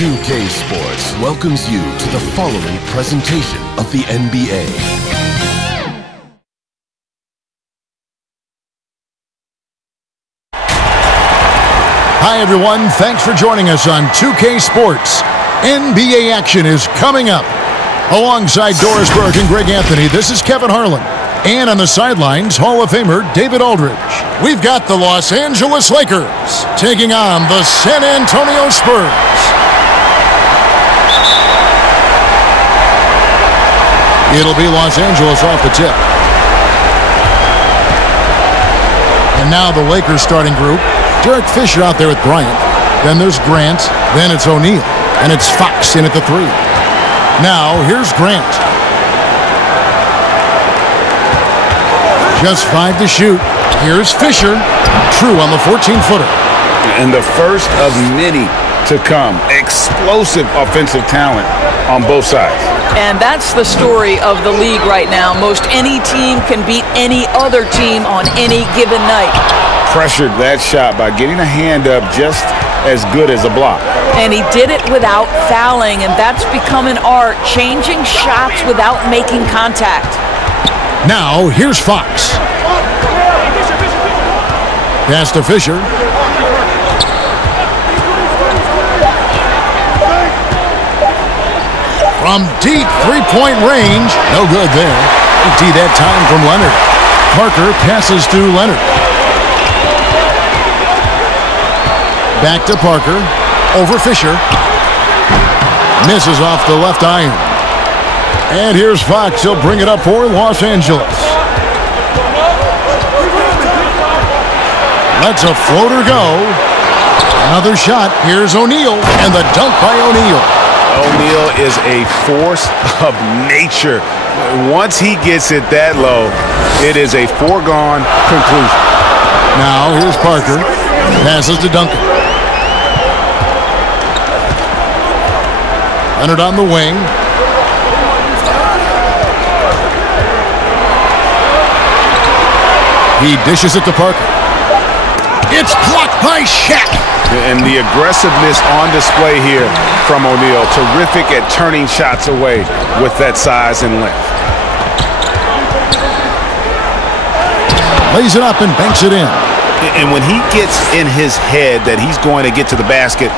S2K Sports welcomes you to the following presentation of the NBA. Hi everyone, thanks for joining us on 2K Sports. NBA action is coming up. Alongside Doris Burke and Greg Anthony, this is Kevin Harlan. And on the sidelines, Hall of Famer David Aldridge. We've got the Los Angeles Lakers taking on the San Antonio Spurs. It'll be Los Angeles off the tip. And now the Lakers starting group. Derek Fisher out there with Bryant. Then there's Grant. Then it's O'Neal. And it's Fox in at the 3. Now here's Grant. Just 5 to shoot. Here's Fisher. True on the 14-footer. And the first of many to come. Explosive offensive talent on both sides. And that's the story of the league right now. Most any team can beat any other team on any given night. Pressured that shot by getting a hand up just as good as a block. And he did it without fouling, and that's become an art, changing shots without making contact. Now, here's Fox. Pass to Fisher. From deep three-point range. No good there. Empty that time from Leonard. Parker passes to Leonard. Back to Parker. Over Fisher. Misses off the left iron. And here's Fox. He'll bring it up for Los Angeles. Lets a floater go. Another shot. Here's O'Neal. And the dunk by O'Neal. O'Neal is a force of nature. Once he gets it that low, it is a foregone conclusion. Now here's Parker. Passes to Duncan. Leonard on the wing. He dishes it to Parker. It's blocked by Shaq. And the aggressiveness on display here from O'Neal. Terrific at turning shots away with that size and length. Lays it up and banks it in. And when he gets in his head that he's going to get to the basket,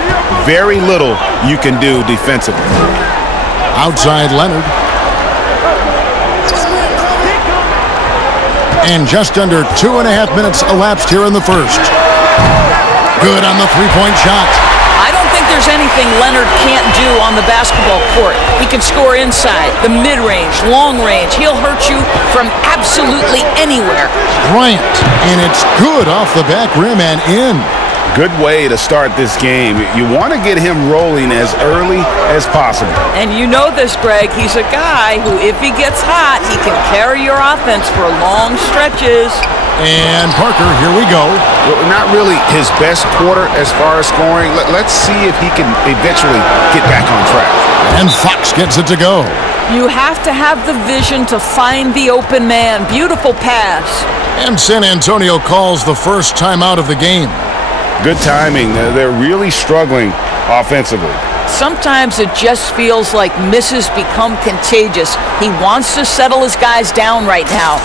very little you can do defensively. Outside Leonard. And just under 2.5 minutes elapsed here in the first. Good on the three-point shot. I don't think there's anything Leonard can't do on the basketball court. He can score inside, the mid-range, long range. He'll hurt you from absolutely anywhere. Bryant, and it's good off the back rim and in. Good way to start this game. You want to get him rolling as early as possible. And you know this, Greg. He's a guy who, if he gets hot, he can carry your offense for long stretches. And Parker, here we go. Not really his best quarter as far as scoring. Let's see if he can eventually get back on track. And Fox gets it to go. You have to have the vision to find the open man. Beautiful pass. And San Antonio calls the first timeout of the game. Good timing. They're really struggling offensively. Sometimes it just feels like misses become contagious. He wants to settle his guys down right now.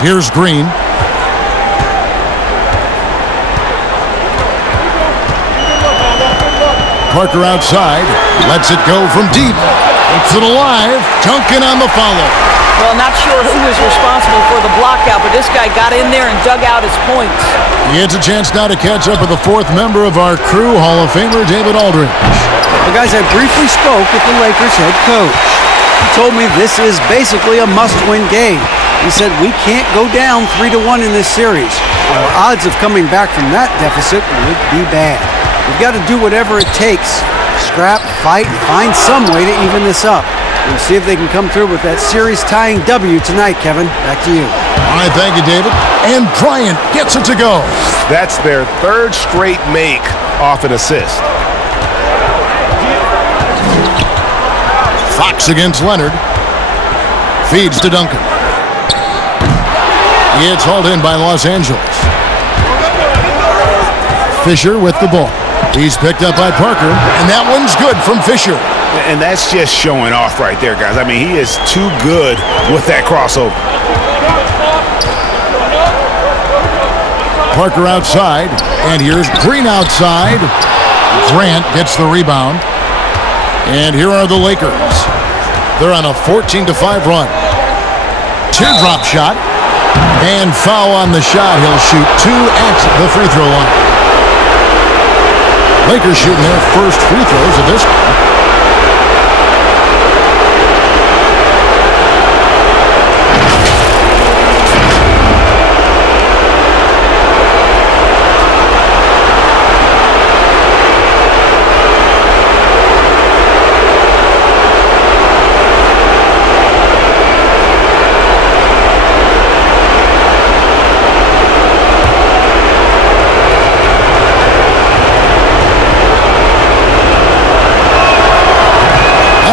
Here's Green. Parker outside. Lets it go from deep. Keeps it alive. Duncan on the follow. Well, not sure who was responsible for the blockout, but this guy got in there and dug out his points. He gets a chance now to catch up with the fourth member of our crew, Hall of Famer David Aldridge. Well, guys, I briefly spoke with the Lakers head coach. He told me this is basically a must-win game. He said we can't go down 3-1 in this series. Our odds of coming back from that deficit would be bad. We've got to do whatever it takes. Scrap, fight, and find some way to even this up. We'll see if they can come through with that series-tying W tonight, Kevin. Back to you. All right, thank you, David. And Bryant gets it to go. That's their third straight make off an assist. Fox against Leonard. Feeds to Duncan. It's hauled in by Los Angeles. Fisher with the ball. He's picked up by Parker, and that one's good from Fisher. And that's just showing off right there, guys. I mean, he is too good with that crossover. Parker outside, and here's Green outside. Grant gets the rebound. And here are the Lakers. They're on a 14-5 run. Teardrop shot. And foul on the shot. He'll shoot two at the free throw line. Lakers shooting their first free throws of this game.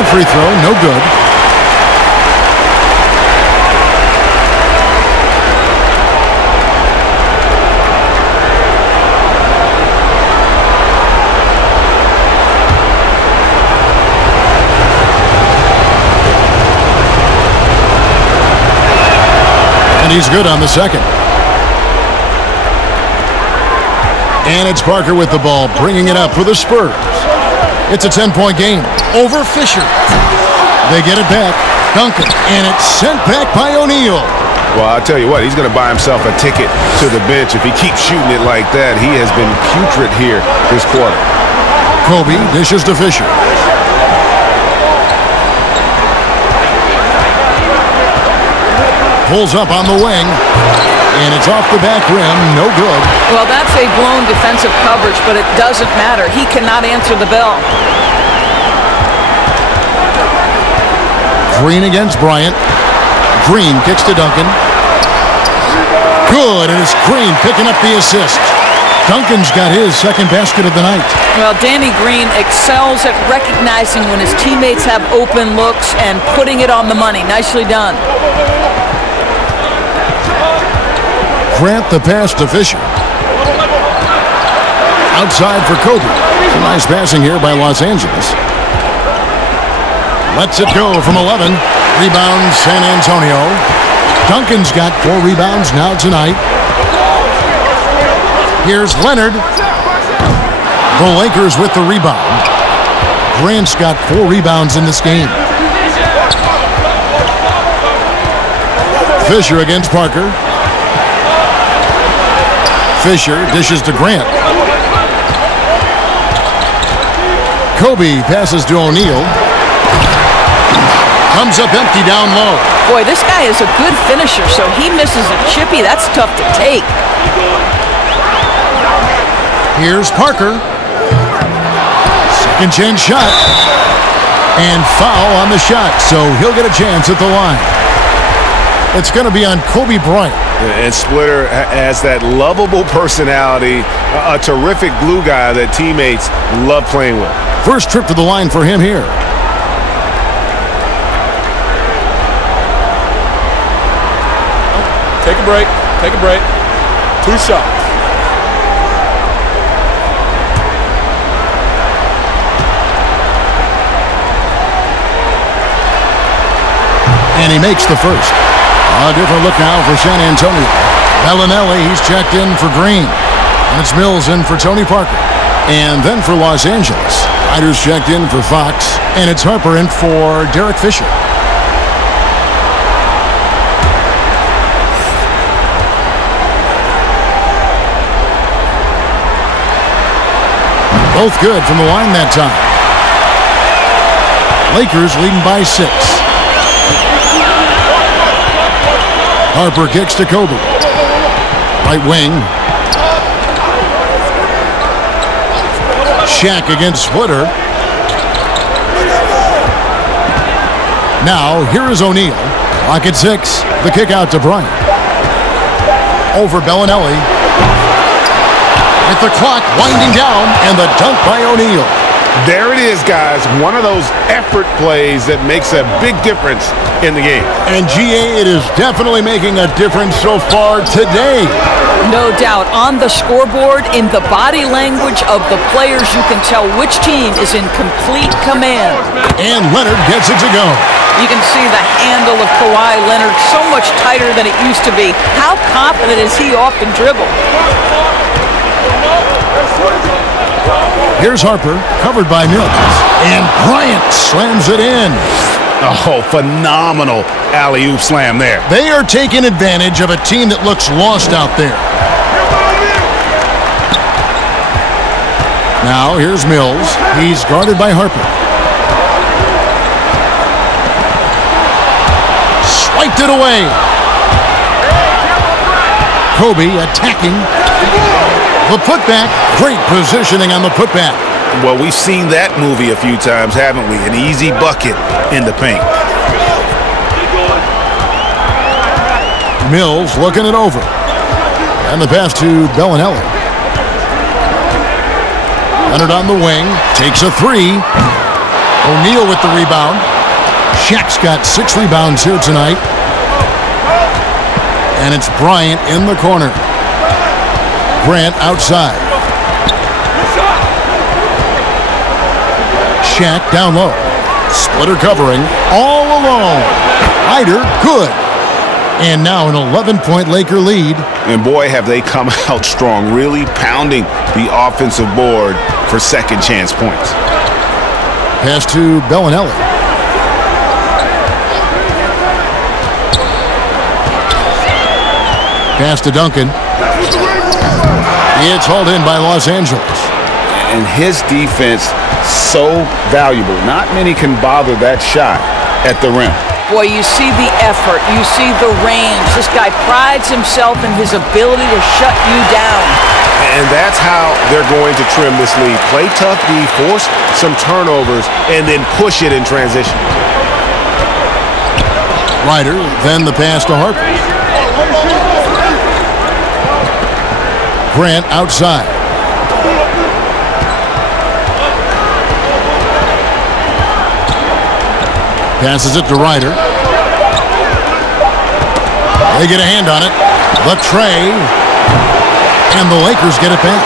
Free throw, no good. And he's good on the second. And it's Parker with the ball, bringing it up for the Spurs. It's a 10-point game over Fisher. They get it back. Duncan, and it's sent back by O'Neal. Well, I'll tell you what, he's going to buy himself a ticket to the bench. If he keeps shooting it like that, he has been putrid here this quarter. Kobe dishes to Fisher. Pulls up on the wing. And it's off the back rim, no good. Well, that's a blown defensive coverage, but it doesn't matter. He cannot answer the bell. Green against Bryant. Green kicks to Duncan. Good, and it's Green picking up the assist. Duncan's got his second basket of the night. Well, Danny Green excels at recognizing when his teammates have open looks and putting it on the money. Nicely done. Grant the pass to Fisher. Outside for Kobe. Some nice passing here by Los Angeles. Lets it go from 11. Rebound San Antonio. Duncan's got 4 rebounds now tonight. Here's Leonard. The Lakers with the rebound. Grant's got 4 rebounds in this game. Fisher against Parker. Fisher dishes to Grant. Kobe passes to O'Neal. Comes up empty down low. Boy, this guy is a good finisher, so he misses a chippy. That's tough to take. Here's Parker. Second chance shot. And foul on the shot, so he'll get a chance at the line. It's going to be on Kobe Bryant. And Splitter has that lovable personality, a terrific glue guy that teammates love playing with. First trip to the line for him here. Take a break. Take a break. 2 shots. And he makes the first. A different look now for San Antonio. Bellinelli, he's checked in for Green. And it's Mills in for Tony Parker. And then for Los Angeles, Ryder's checked in for Fox, and it's Harper in for Derek Fisher. Both good from the line that time. Lakers leading by 6. Harper kicks to Kobe. Right wing. Shaq against Splitter. Now, here is O'Neal. Clock at 6. The kick out to Bryant. Over Bellinelli. With the clock winding down, and the dunk by O'Neal. There it is, guys. One of those effort plays that makes a big difference in the game. And GA, it is definitely making a difference so far today. No doubt. On the scoreboard, in the body language of the players, you can tell which team is in complete command. And Leonard gets it to go. You can see the handle of Kawhi Leonard so much tighter than it used to be. How confident is he off the dribble? Here's Harper, covered by Mills. And Bryant slams it in. Oh, phenomenal alley-oop slam there. They are taking advantage of a team that looks lost out there. Now, here's Mills. He's guarded by Harper. Swiped it away. Kobe attacking. The putback, great positioning on the putback. Well, we've seen that movie a few times, haven't we? An easy bucket in the paint. Mills looking it over. And the pass to Bellinelli. Leonard on the wing, takes a 3. O'Neal with the rebound. Shaq's got 6 rebounds here tonight. And it's Bryant in the corner. Grant outside. Shaq down low. Splitter covering. All alone. Ryder, good. And now an 11-point Laker lead. And boy, have they come out strong, really pounding the offensive board for second chance points. Pass to Bellinelli. Pass to Duncan. It's hauled in by Los Angeles. And his defense so valuable. Not many can bother that shot at the rim. Boy, you see the effort. You see the range. This guy prides himself in his ability to shut you down. And that's how they're going to trim this lead. Play tough D, force some turnovers, and then push it in transition. Ryder, then the pass to Harper. Grant outside. Passes it to Ryder. They get a hand on it. The tray. And the Lakers get it back.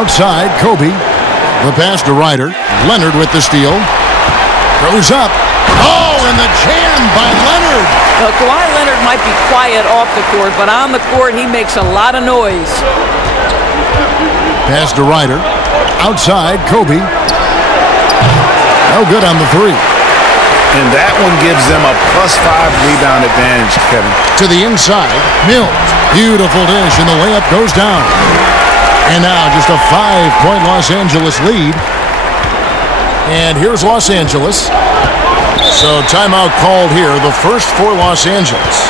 Outside, Kobe. The pass to Ryder. Leonard with the steal. Goes up. Oh, and the jam by Leonard. Well, Kawhi Leonard might be quiet off the court, but on the court, he makes a lot of noise. Pass to Ryder. Outside, Kobe. No good on the 3. And that one gives them a +5 rebound advantage, Kevin. To the inside, Mills. Beautiful dish, and the layup goes down. And now just a 5-point Los Angeles lead. And here's Los Angeles. So timeout called here, the first for Los Angeles.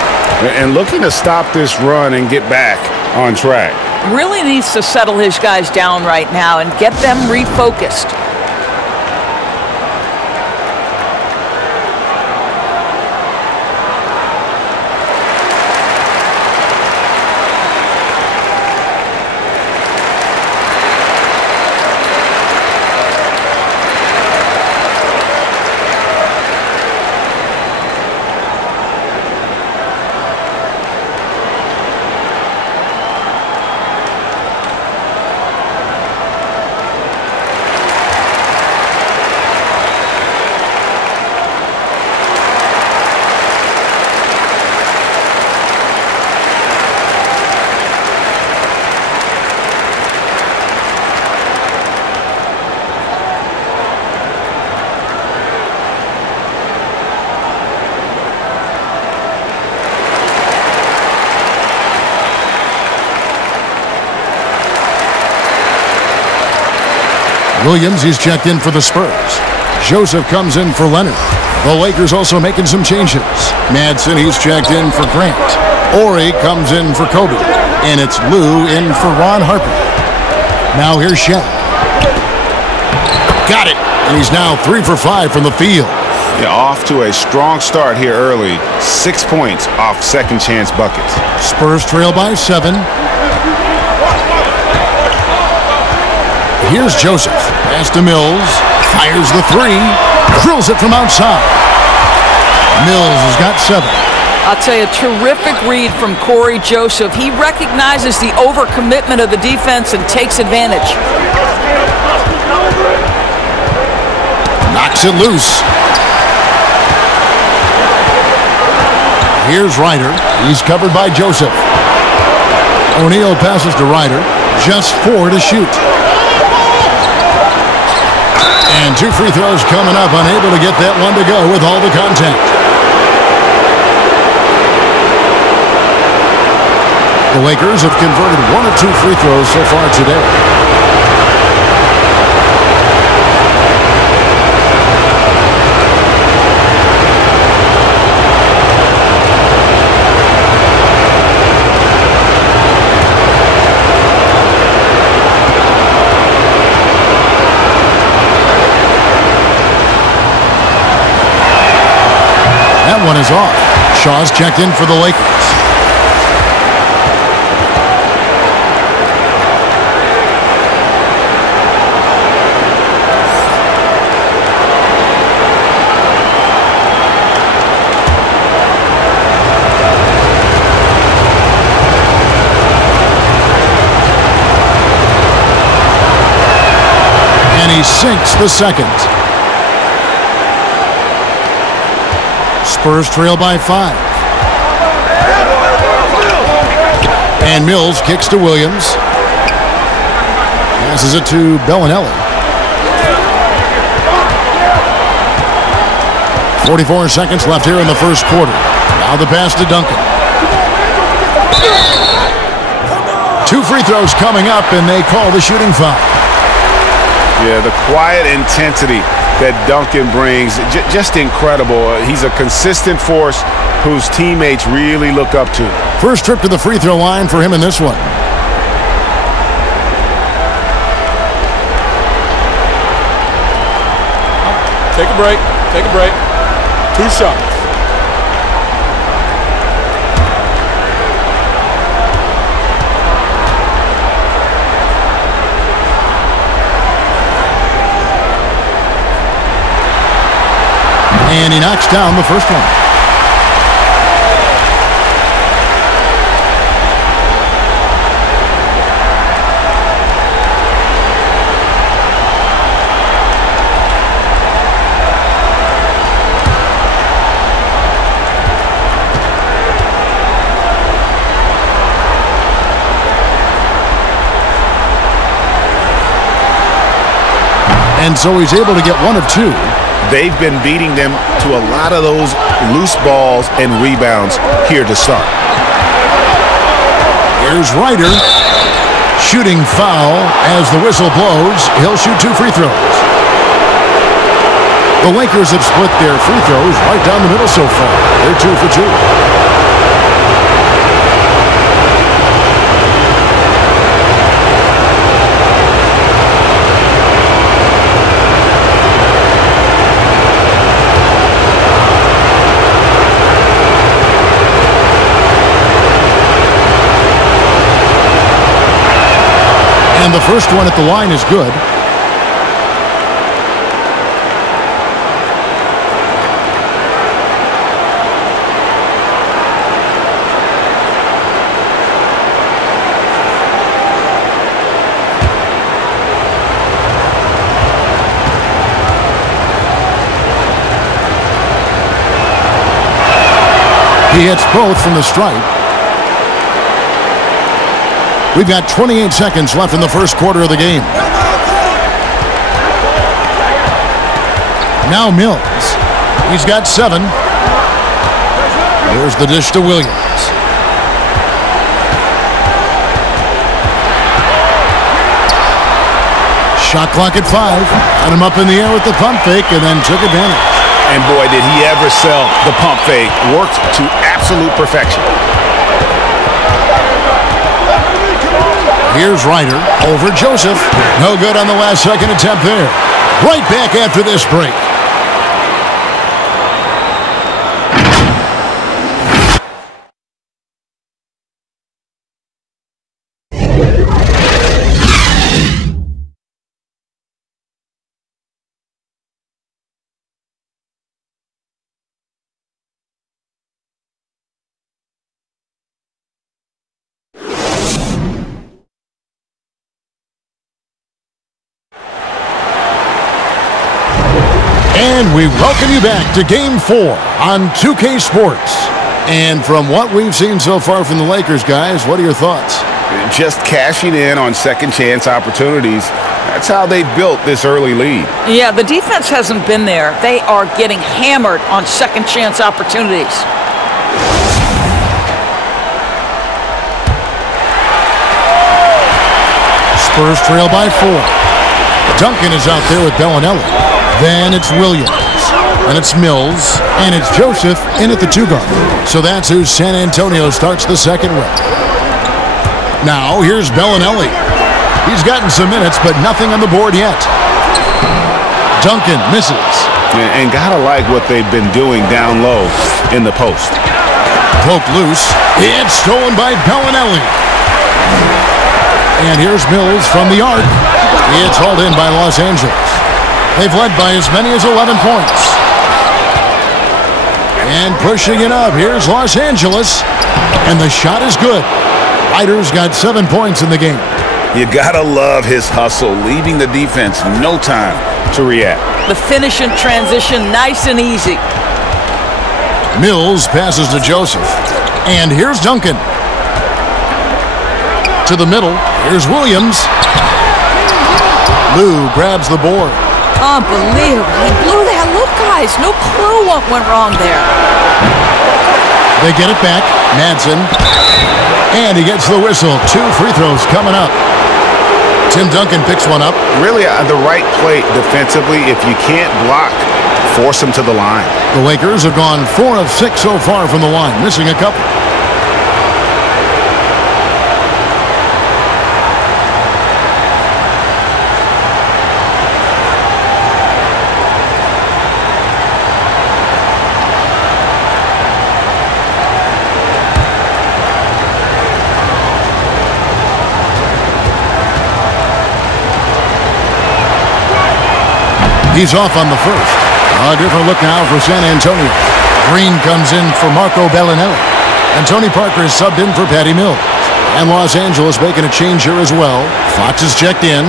And looking to stop this run and get back on track. Really needs to settle his guys down right now and get them refocused. Williams, he's checked in for the Spurs. Joseph comes in for Leonard. The Lakers also making some changes. Madsen, he's checked in for Grant. Ori comes in for Kobe. And it's Lou in for Ron Harper. Now here's Shaq. Got it. And he's now 3 for 5 from the field. Yeah, off to a strong start here early. 6 points off second chance buckets. Spurs trail by 7. Here's Joseph. Pass to Mills. Fires the 3. Drills it from outside. Mills has got 7. I'll tell you, terrific read from Corey Joseph. He recognizes the overcommitment of the defense and takes advantage. Knocks it loose. Here's Ryder. He's covered by Joseph. O'Neal passes to Ryder. Just 4 to shoot. And 2 free throws coming up. Unable to get that one to go with all the contact. The Lakers have converted 1 of 2 free throws so far today. That one is off. Shaw's checked in for the Lakers. And he sinks the second. Spurs trail by 5. And Mills kicks to Williams. Passes it to Bellinelli. 44 seconds left here in the first quarter. Now the pass to Duncan. 2 free throws coming up, and they call the shooting foul. Yeah, the quiet intensity that Duncan brings, just incredible. He's a consistent force whose teammates really look up to. First trip to the free throw line for him in this one. Take a break. Take a break. 2 shots. And he knocks down the first one. And so he's able to get 1 of 2. They've been beating them to a lot of those loose balls and rebounds here to start. Here's Ryder. Shooting foul as the whistle blows. He'll shoot 2 free throws. The Lakers have split their free throws right down the middle so far. They're 2 for 2. And the first one at the line is good. He hits both from the stripe. We've got 28 seconds left in the first quarter of the game. Now Mills. He's got 7. Here's the dish to Williams. Shot clock at 5. Got him up in the air with the pump fake and then took advantage. And boy, did he ever sell the pump fake. Worked to absolute perfection. Here's Ryder over Joseph. No good on the last second attempt there. Right back after this break. And we welcome you back to Game 4 on 2K Sports. And from what we've seen so far from the Lakers, guys, what are your thoughts? Just cashing in on second chance opportunities. That's how they built this early lead. Yeah, the defense hasn't been there. They are getting hammered on second chance opportunities. Spurs trail by 4. Duncan is out there with Bellinelli. Then it's Williams. And it's Mills. And it's Joseph in at the 2-guard. So that's who San Antonio starts the second with. Now here's Bellinelli. He's gotten some minutes, but nothing on the board yet. Duncan misses. And gotta like what they've been doing down low in the post. Poked loose. It's stolen by Bellinelli. And here's Mills from the arc. It's hauled in by Los Angeles. They've led by as many as 11 points. And pushing it up, here's Los Angeles. And the shot is good. Ryder's got 7 points in the game. You gotta love his hustle, leaving the defense no time to react. The finish and transition, nice and easy. Mills passes to Joseph. And here's Duncan. To the middle, here's Williams. Lou grabs the board. Unbelievable. He blew that look, guys. No clue what went wrong there. They get it back. Madsen. And he gets the whistle. 2 free throws coming up. Tim Duncan picks one up. Really the right play defensively. If you can't block, force him to the line. The Lakers have gone 4 of 6 so far from the line, missing a couple. He's off on the first. A different look now for San Antonio. Green comes in for Marco Bellinelli. And Tony Parker is subbed in for Patty Mills. And Los Angeles making a change here as well. Fox is checked in.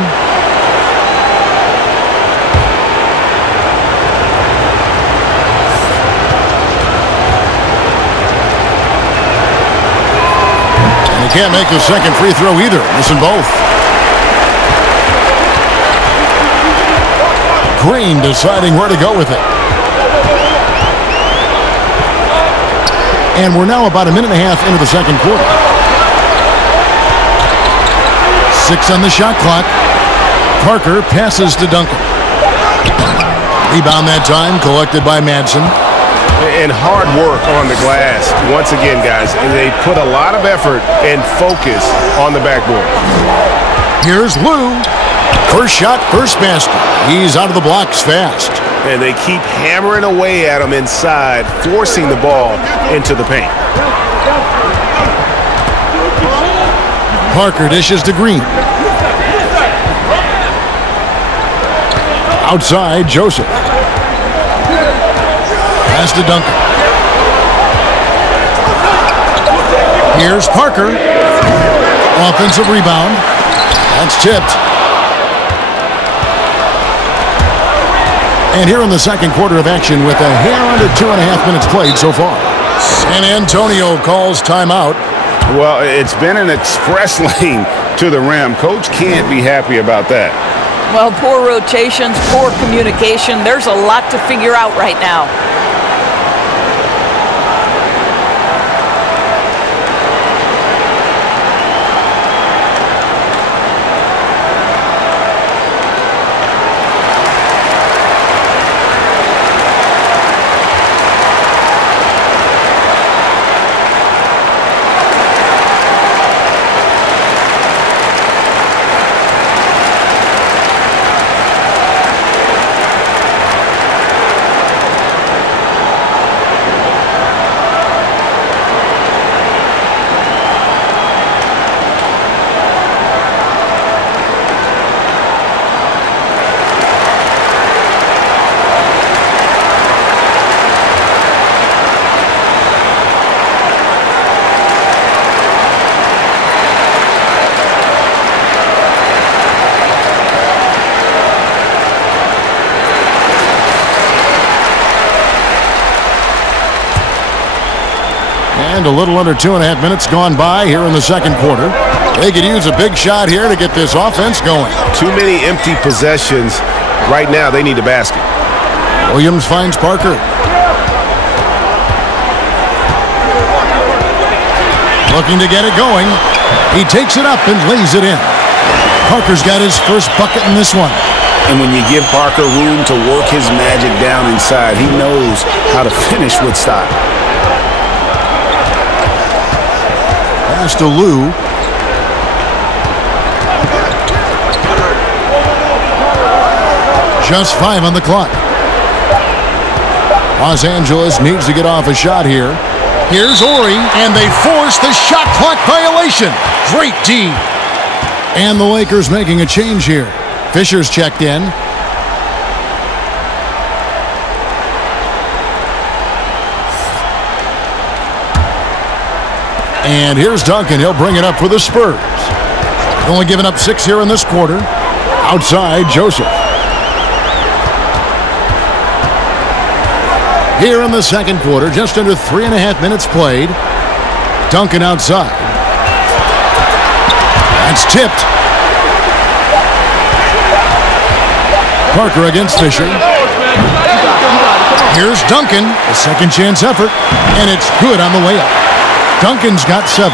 And he can't make the second free throw either. Missing both. Green deciding where to go with it. And we're now about a minute and a half into the second quarter. 6 on the shot clock. Parker passes to Duncan. Rebound that time collected by Madsen. And hard work on the glass. Once again, guys, they put a lot of effort and focus on the backboard. Here's Lou. First shot, first basket. He's out of the blocks fast. And they keep hammering away at him inside, forcing the ball into the paint. Parker dishes to Green. Outside, Joseph. Pass to Duncan. Here's Parker. Offensive rebound. That's tipped. And here in the second quarter of action with a hair under 2.5 minutes played so far. San Antonio calls timeout. Well, it's been an express lane to the rim. Coach can't be happy about that. Well, poor rotations, poor communication. There's a lot to figure out right now. And a little under 2.5 minutes gone by here in the second quarter. They could use a big shot here to get this offense going. Too many empty possessions. Right now, they need a basket. Williams finds Parker. Looking to get it going. He takes it up and lays it in. Parker's got his first bucket in this one. And when you give Parker room to work his magic down inside, he knows how to finish with style. Pass to Lou. Just 5 on the clock. Los Angeles needs to get off a shot here. Here's Ori, and they force the shot clock violation. Great D. And the Lakers making a change here. Fisher's checked in. And here's Duncan. He'll bring it up for the Spurs. Only giving up 6 here in this quarter. Outside, Joseph. Here in the second quarter, just under 3.5 minutes played. Duncan outside. That's tipped. Parker against Fisher. Here's Duncan, a second chance effort, and it's good on the layup. Duncan's got 7.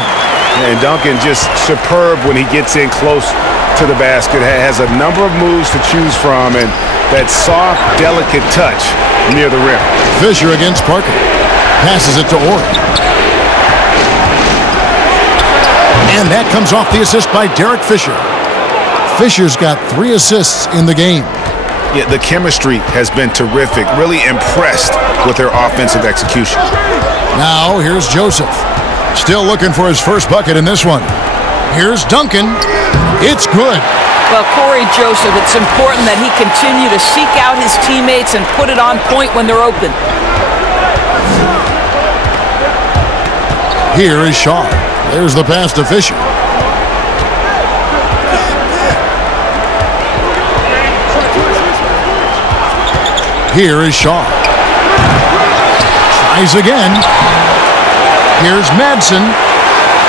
And Duncan just superb when he gets in close to the basket. Has a number of moves to choose from, and that soft, delicate touch near the rim. Fisher against Parker. Passes it to Ori. And that comes off the assist by Derek Fisher. Fisher's got 3 assists in the game. Yeah, the chemistry has been terrific. Really impressed with their offensive execution. Now here's Joseph. Still looking for his first bucket in this one. Here's Duncan. It's good. Well, Corey Joseph, it's important that he continue to seek out his teammates and put it on point when they're open. Here is Shaw. There's the pass to Fisher. Here is Shaw. Tries again. Here's Madsen.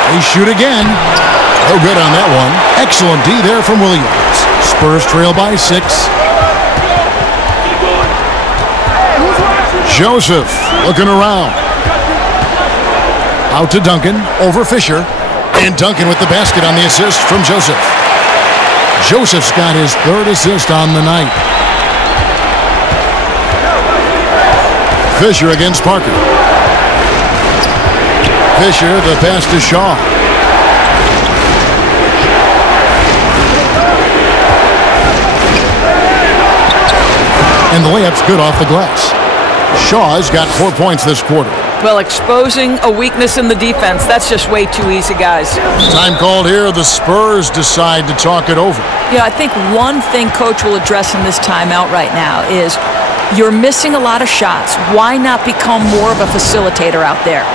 They shoot again. No good on that one. Excellent D there from Williams. Spurs trail by 6. Joseph looking around. Out to Duncan. Over Fisher. And Duncan with the basket on the assist from Joseph. Joseph's got his 3rd assist on the night. Fisher against Parker. Fisher, the pass to Shaw. And the layup's good off the glass. Shaw's got 4 points this quarter. Well, exposing a weakness in the defense, that's just way too easy, guys. Time called here. The Spurs decide to talk it over. Yeah, I think one thing Coach will address in this timeout right now is you're missing a lot of shots. Why not become more of a facilitator out there?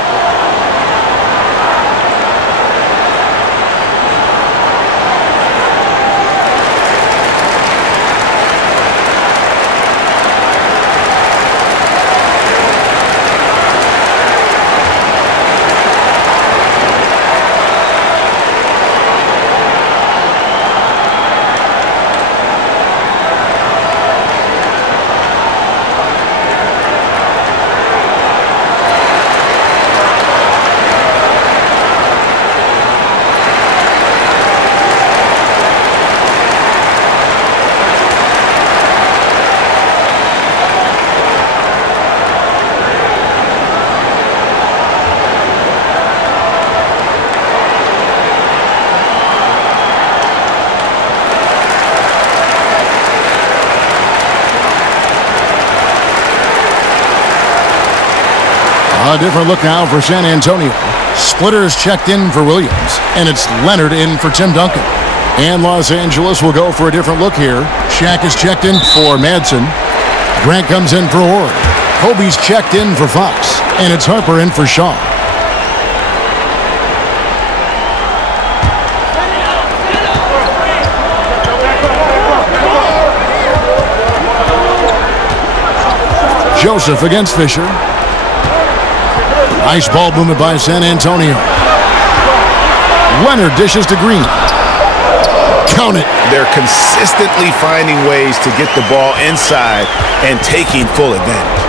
A different look now for San Antonio. Splitters checked in for Williams, and it's Leonard in for Tim Duncan. And Los Angeles will go for a different look here. Shaq is checked in for Madsen. Grant comes in for Ori. Kobe's checked in for Fox, and it's Harper in for Shaw. Joseph against Fisher. Nice ball movement by San Antonio. Leonard dishes to Green. Count it. They're consistently finding ways to get the ball inside and taking full advantage.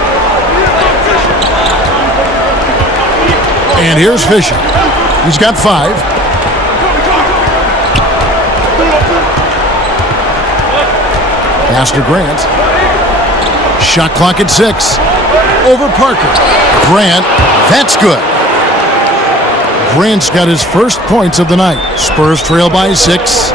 And here's Fisher. He's got 5. Pass to Grant. Shot clock at 6. Over Parker. Grant, that's good. Grant's got his first points of the night. Spurs trail by 6.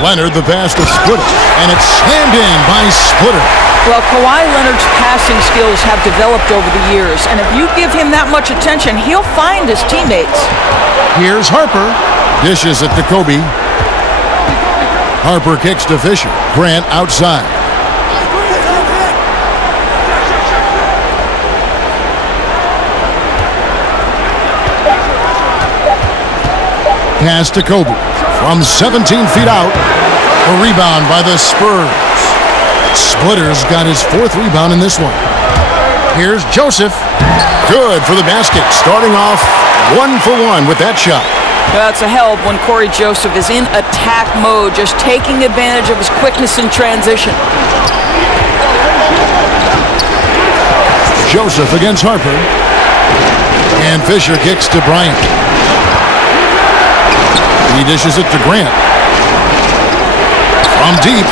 Leonard, the pass to Splitter, and it's slammed in by Splitter. Well, Kawhi Leonard's passing skills have developed over the years, and if you give him that much attention, he'll find his teammates. Here's Harper. Dishes it to Kobe. Harper kicks to Fisher. Grant outside. Pass to Kobe. From 17 feet out. A rebound by the Spurs. Splitter's got his 4th rebound in this one. Here's Joseph. Good for the basket. Starting off 1 for 1 with that shot. Well, it's a help when Corey Joseph is in attack mode, just taking advantage of his quickness in transition. Joseph against Harper. And Fisher kicks to Bryant. He dishes it to Grant. From deep.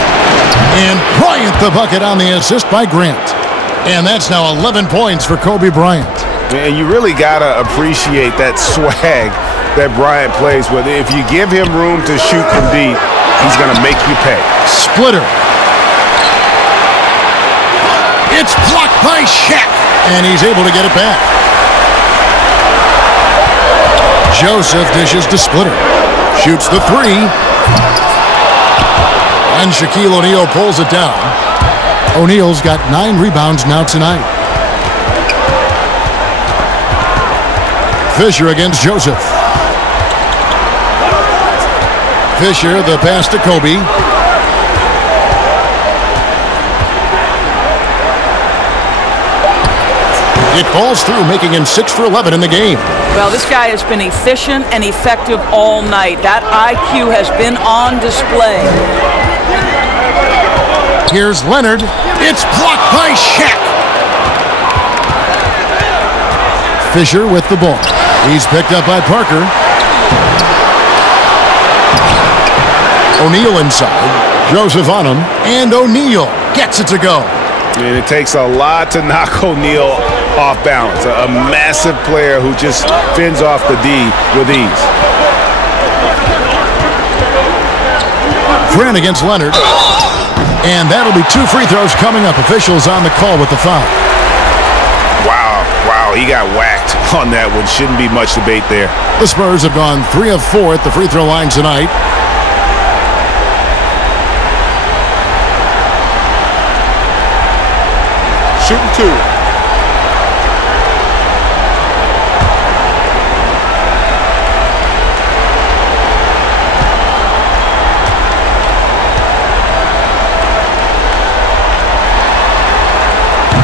And Bryant the bucket on the assist by Grant. And that's now 11 points for Kobe Bryant. And you really got to appreciate that swag that Bryant plays with. If you give him room to shoot from deep, he's going to make you pay. Splitter. It's blocked by Shaq. And he's able to get it back. Joseph dishes to Splitter. Shoots the 3. And Shaquille O'Neal pulls it down. O'Neal's got 9 rebounds now tonight. Fisher against Joseph. Fisher, the pass to Kobe. It falls through, making him 6 for 11 in the game. Well, this guy has been efficient and effective all night. That IQ has been on display. Here's Leonard. It's blocked by Shaq. Fisher with the ball. He's picked up by Parker. O'Neal inside. Joseph on him. And O'Neal gets it to go. And it takes a lot to knock O'Neal off balance. A massive player who just fends off the D with ease. Grant against Leonard. And that'll be 2 free throws coming up. Officials on the call with the foul. Wow, he got whacked on that one. Shouldn't be much debate there. The Spurs have gone 3 of 4 at the free throw line tonight. Shooting 2.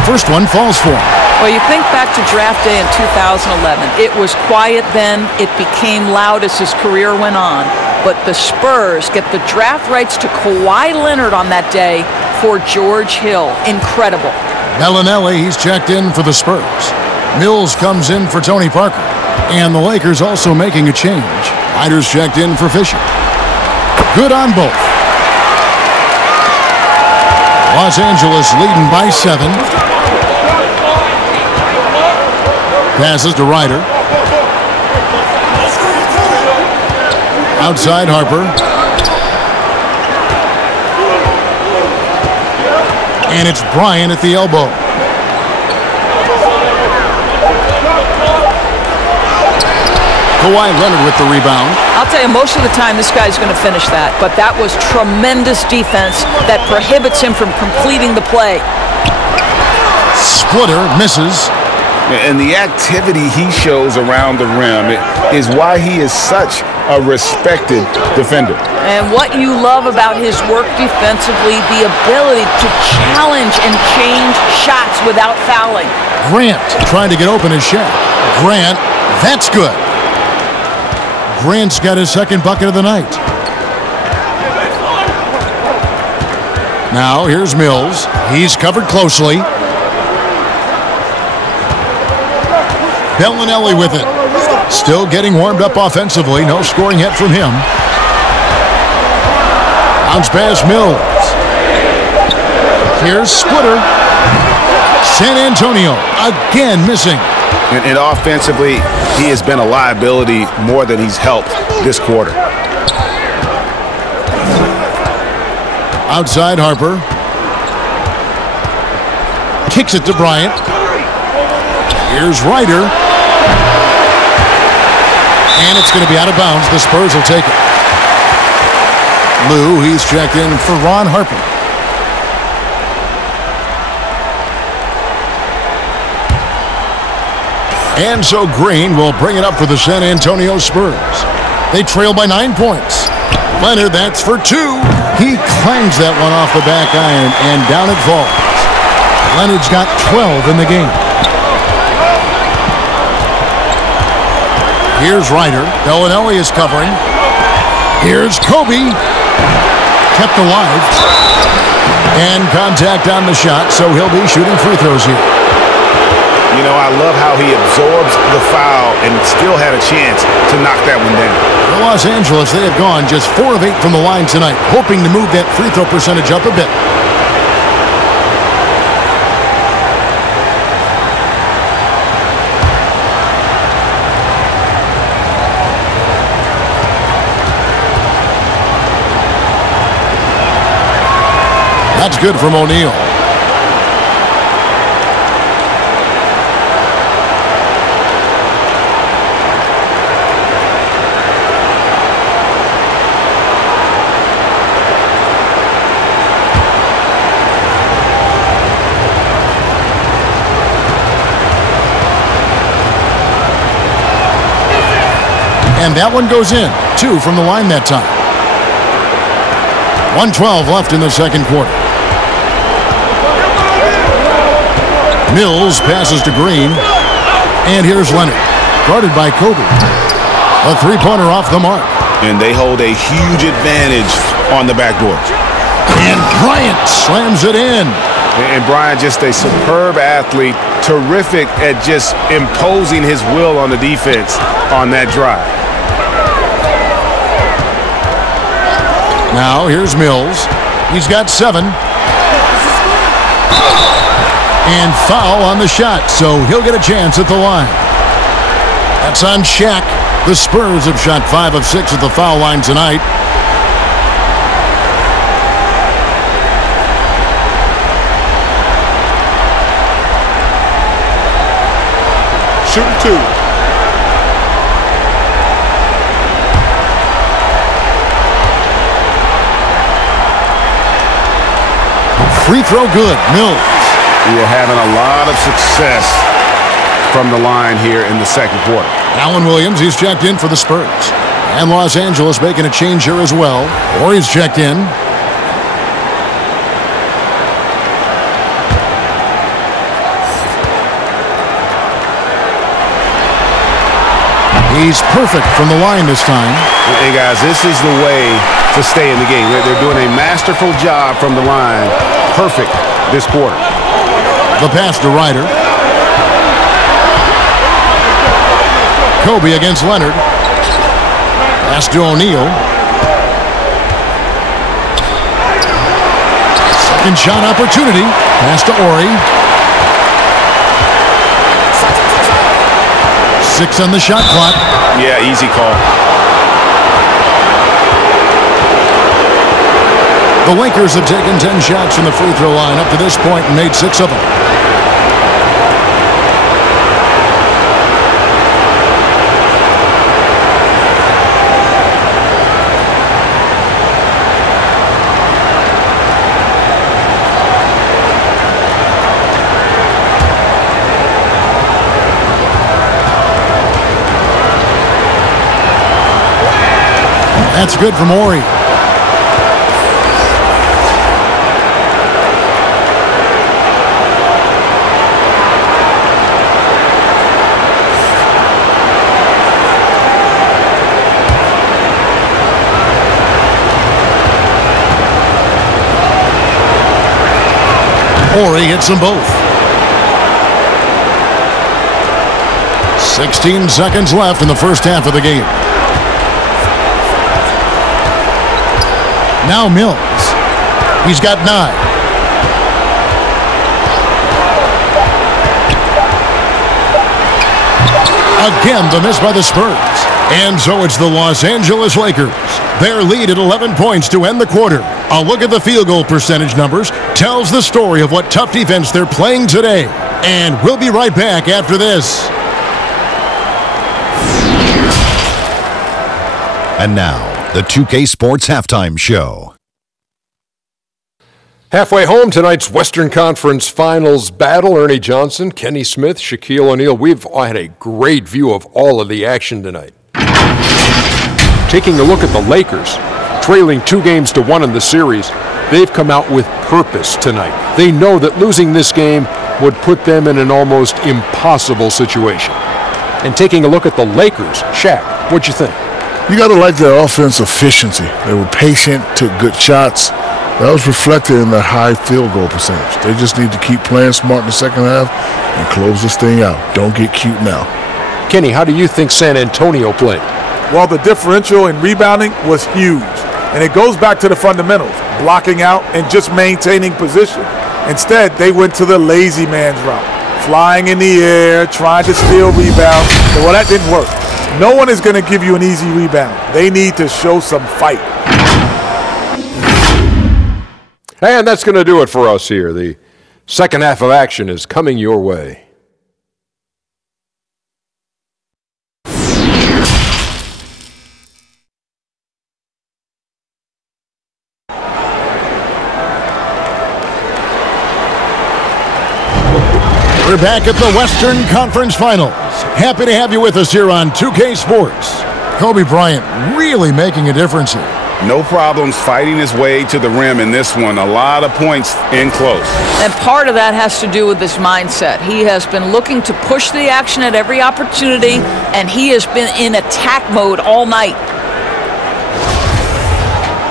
First one falls for him. Well, you think back to draft day in 2011. It was quiet then. It became loud as his career went on. But the Spurs get the draft rights to Kawhi Leonard on that day for George Hill. Incredible. Bellinelli, he's checked in for the Spurs. Mills comes in for Tony Parker. And the Lakers also making a change. Ryder's checked in for Fisher. Good on both. Los Angeles leading by 7. Passes to Ryder. Outside Harper. And it's Bryant at the elbow. Kawhi Leonard with the rebound. I'll tell you, most of the time this guy's going to finish that, but that was tremendous defense that prohibits him from completing the play. Splitter misses. And the activity he shows around the rim is why he is such a respected defender. And what you love about his work defensively, the ability to challenge and change shots without fouling. Grant trying to get open his shot. Grant, that's good. Grant's got his second bucket of the night. Now here's Mills. He's covered closely. Bellinelli with it. Still getting warmed up offensively. No scoring yet from him. Bounce pass Mills. Here's Splitter. San Antonio again missing. And offensively, he has been a liability more than he's helped this quarter. Outside Harper. Kicks it to Bryant. Here's Ryder. And it's going to be out of bounds. The Spurs will take it. Lou, he's checked in for Ron Harper. And so Green will bring it up for the San Antonio Spurs. They trail by 9 points. Leonard, that's for 2. He clangs that one off the back iron, and down it falls. Leonard's got 12 in the game. Here's Ryder. Bellinelli is covering. Here's Kobe. Kept alive. And contact on the shot, so he'll be shooting free throws here. You know, I love how he absorbs the foul and still had a chance to knock that one down. For Los Angeles, they have gone just 4 of 8 from the line tonight, hoping to move that free throw percentage up a bit. That's good from O'Neal. And that one goes in. 2 from the line that time. 1:12 left in the second quarter. Mills passes to Green. And here's Leonard. Guarded by Kobe. A three-pointer off the mark. And they hold a huge advantage on the backboard. And Bryant slams it in. And Bryant, just a superb athlete. Terrific at just imposing his will on the defense on that drive. Now here's Mills. He's got 7. And foul on the shot, so he'll get a chance at the line. That's on Shaq. The Spurs have shot 5 of 6 at the foul line tonight. Shooting 2. Free throw good. Mills. You're having a lot of success from the line here in the second quarter. Alan Williams, he's checked in for the Spurs. And Los Angeles making a change here as well. Or he's checked in. He's perfect from the line this time. Hey, guys, this is the way to stay in the game. They're doing a masterful job from the line. Perfect this quarter. The pass to Ryder. Kobe against Leonard. Pass to O'Neal. Second shot opportunity. Pass to Ori. 6 on the shot clock. Yeah, easy call. The Lakers have taken 10 shots from the free throw line up to this point and made 6 of them. That's good for Morey. Morey hits them both. 16 seconds left in the first half of the game. Now Mills. He's got 9. Again, the miss by the Spurs. And so it's the Los Angeles Lakers. Their lead at 11 points to end the quarter. A look at the field goal percentage numbers tells the story of what tough defense they're playing today. And we'll be right back after this. And now, the 2K Sports Halftime Show. Halfway home, tonight's Western Conference Finals battle. Ernie Johnson, Kenny Smith, Shaquille O'Neal. We've had a great view of all of the action tonight. Taking a look at the Lakers, trailing 2-1 in the series, they've come out with purpose tonight. They know that losing this game would put them in an almost impossible situation. And taking a look at the Lakers, Shaq, what'd you think? You got to like their offense efficiency. They were patient, took good shots. That was reflected in their high field goal percentage. They just need to keep playing smart in the second half and close this thing out. Don't get cute now. Kenny, how do you think San Antonio played? Well, the differential in rebounding was huge. And it goes back to the fundamentals, blocking out and just maintaining position. Instead, they went to the lazy man's route, flying in the air, trying to steal rebounds. Well, that didn't work. No one is going to give you an easy rebound. They need to show some fight. And that's going to do it for us here. The second half of action is coming your way. We're back at the Western Conference Finals. Happy to have you with us here on 2K Sports. Kobe Bryant really making a difference here. No problems fighting his way to the rim in this one. A lot of points in close. And part of that has to do with his mindset. He has been looking to push the action at every opportunity, and he has been in attack mode all night.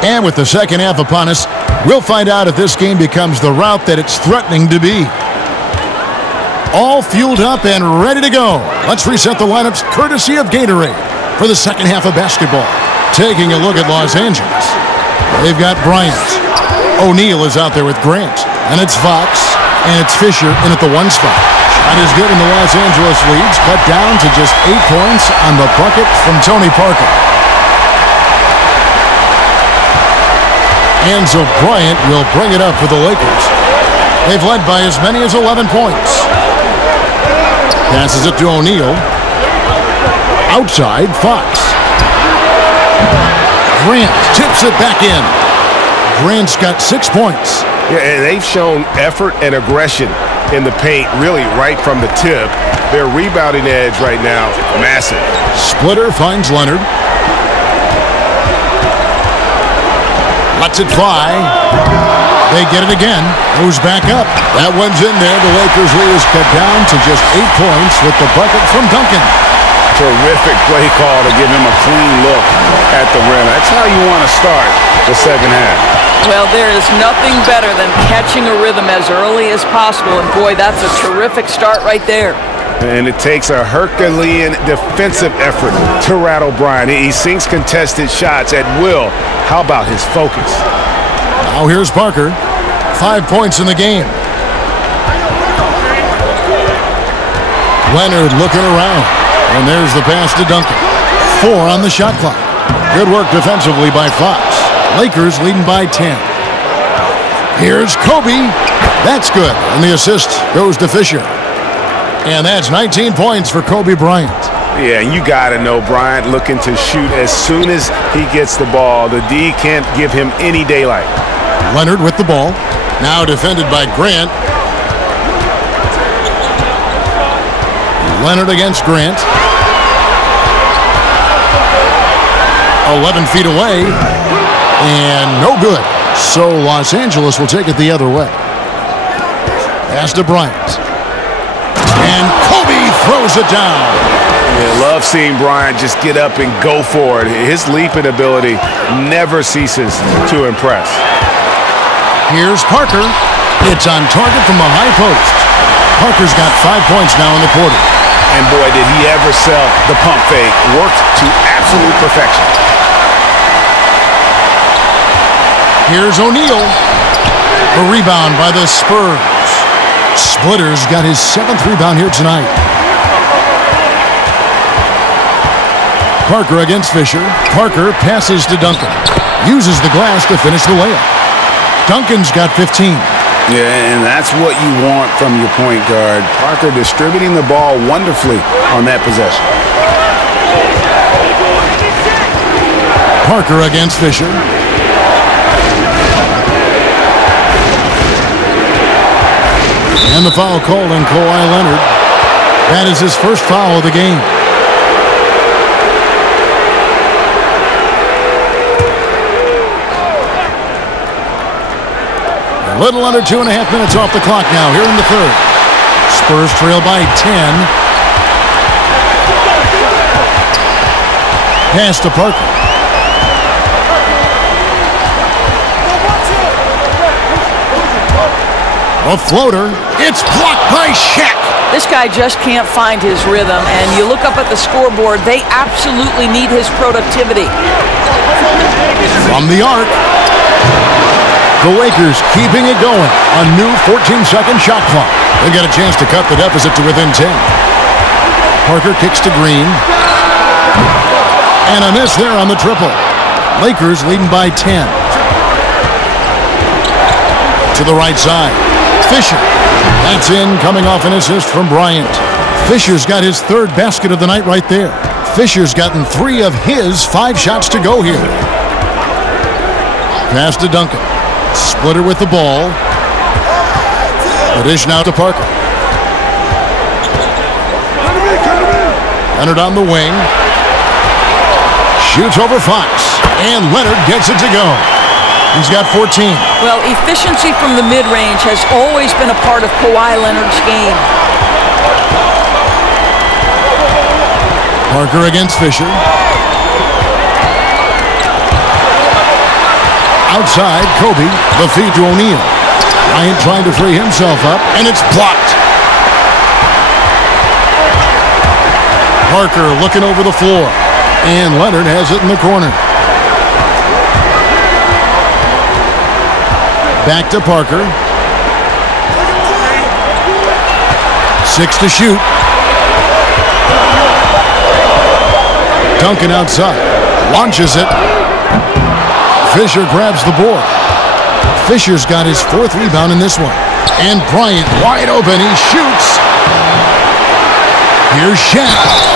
And with the second half upon us, we'll find out if this game becomes the route that it's threatening to be. All fueled up and ready to go. Let's reset the lineups courtesy of Gatorade for the second half of basketball. Taking a look at Los Angeles. They've got Bryant. O'Neal is out there with Grant. And it's Fox. And it's Fisher in at the 1 spot. Shot is good in the Los Angeles leads. Cut down to just 8 points on the bucket from Tony Parker. And so Bryant will bring it up for the Lakers. They've led by as many as 11 points. Passes it to O'Neal. Outside, Fox. Grant tips it back in. Grant's got 6 points. Yeah, and they've shown effort and aggression in the paint, really right from the tip. Their rebounding edge right now, massive. Splitter finds Leonard. Lets it fly. They get it again. Goes back up. That one's in there. The Lakers lead is cut down to just 8 points with the bucket from Duncan. Terrific play call to give him a clean look at the rim. That's how you want to start the second half. Well, there is nothing better than catching a rhythm as early as possible. And boy, that's a terrific start right there. And it takes a Herculean defensive effort to rattle Bryant. He sinks contested shots at will. How about his focus? Now here's Parker. 5 points in the game. Leonard looking around. And there's the pass to Duncan. 4 on the shot clock. Good work defensively by Fox. Lakers leading by 10. Here's Kobe. That's good. And the assist goes to Fisher. And that's 19 points for Kobe Bryant. Yeah, you got to know Bryant looking to shoot as soon as he gets the ball. The D can't give him any daylight. Leonard with the ball. Now defended by Grant. Leonard against Grant. 11 feet away, and no good. So Los Angeles will take it the other way. Pass to Bryant. And Kobe throws it down. Yeah, love seeing Bryant just get up and go for it. His leaping ability never ceases to impress. Here's Parker. It's on target from the high post. Parker's got 5 points now in the quarter. And boy, did he ever sell the pump fake. Worked to absolute perfection. Here's O'Neal. A rebound by the Spurs. Splitter's got his 7th rebound here tonight. Parker against Fisher. Parker passes to Duncan. Uses the glass to finish the layup. Duncan's got 15. Yeah, and that's what you want from your point guard. Parker distributing the ball wonderfully on that possession. Parker against Fisher. And the foul called on Kawhi Leonard. That is his first foul of the game. A little under 2.5 minutes off the clock now here in the third. Spurs trail by 10. Pass to Parker. A floater. It's blocked by Shaq. This guy just can't find his rhythm, and you look up at the scoreboard, they absolutely need his productivity. From the arc. The Lakers keeping it going. A new 14-second shot clock. They get a chance to cut the deficit to within 10. Parker kicks to Green. And a miss there on the triple. Lakers leading by 10. To the right side. Fisher. That's in, coming off an assist from Bryant. Fisher's got his 3rd basket of the night right there. Fisher's gotten 3 of his 5 shots to go here. Pass to Duncan. Splitter with the ball. The dish now to Parker. Leonard on the wing. Shoots over Fox. And Leonard gets it to go. He's got 14. Well, efficiency from the mid-range has always been a part of Kawhi Leonard's game. Parker against Fisher. Outside, Kobe. The feed to O'Neal. Bryant trying to free himself up, and it's blocked. Parker looking over the floor. And Leonard has it in the corner. Back to Parker. 6 to shoot. Duncan outside. Launches it. Fisher grabs the board. Fisher's got his 4th rebound in this one. And Bryant wide open. He shoots. Here's Shaq.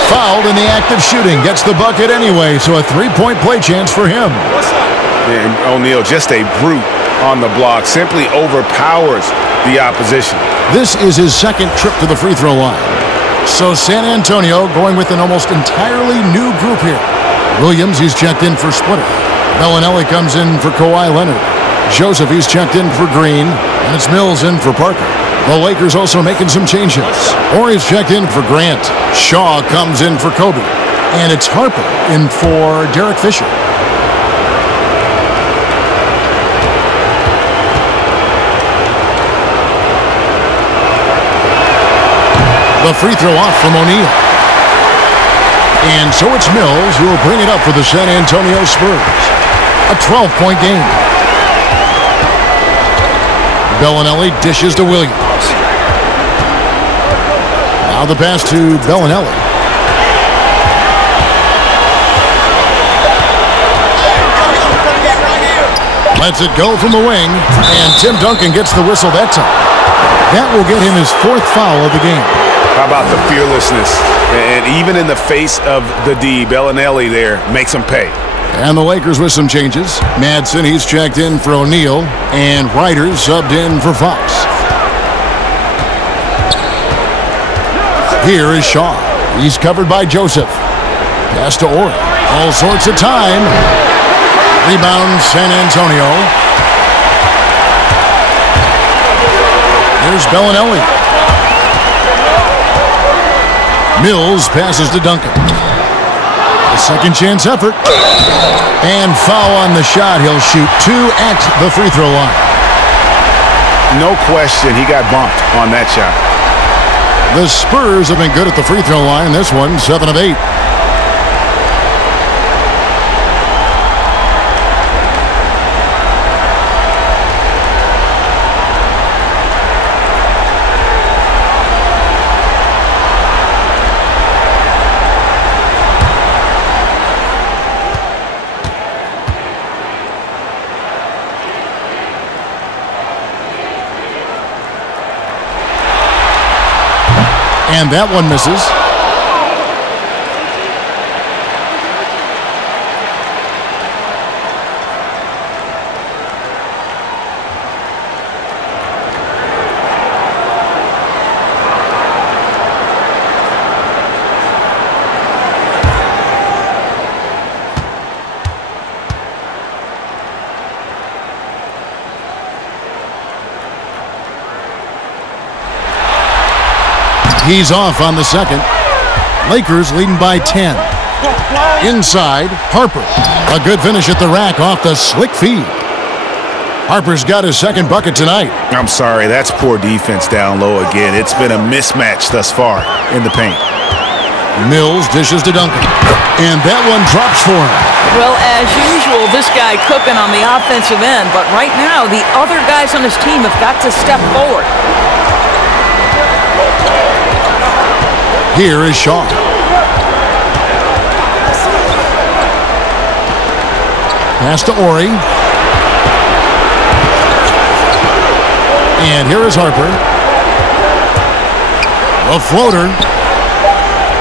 Fouled in the act of shooting. Gets the bucket anyway, so a 3-point play chance for him. And O'Neal, just a brute on the block, simply overpowers the opposition. This is his 2nd trip to the free throw line. So San Antonio going with an almost entirely new group here. Williams, he's checked in for Splitter. Bellinelli comes in for Kawhi Leonard. Joseph, he's checked in for Green. And it's Mills in for Parker. The Lakers also making some changes. Horry's checked in for Grant. Shaw comes in for Kobe. And it's Harper in for Derek Fisher. The free throw off from O'Neal. And so it's Mills who will bring it up for the San Antonio Spurs. A 12-point game. Bellinelli dishes to Williams. Now the pass to Bellinelli. Lets it go from the wing. And Tim Duncan gets the whistle that time. That will get him his 4th foul of the game. How about the fearlessness? And even in the face of the D, Bellinelli there makes him pay. And the Lakers with some changes. Madsen, he's checked in for O'Neal. And Ryder subbed in for Fox. Here is Shaw. He's covered by Joseph. Pass to Orr. All sorts of time. Rebound, San Antonio. Here's Bellinelli. Mills passes to Duncan. A second chance effort. And foul on the shot. He'll shoot 2 at the free throw line. No question he got bumped on that shot. The Spurs have been good at the free throw line. This one, 7 of 8. And that one misses. He's off on the second. Lakers leading by 10. Inside, Harper. A good finish at the rack off the slick feed. Harper's got his second bucket tonight. I'm sorry, that's poor defense down low again. It's been a mismatch thus far in the paint. Mills dishes to Duncan. And that one drops for him. Well, as usual, this guy cooking on the offensive end. But right now, the other guys on his team have got to step forward. Here is Shaw. Pass to Ori. And here is Harper. A floater.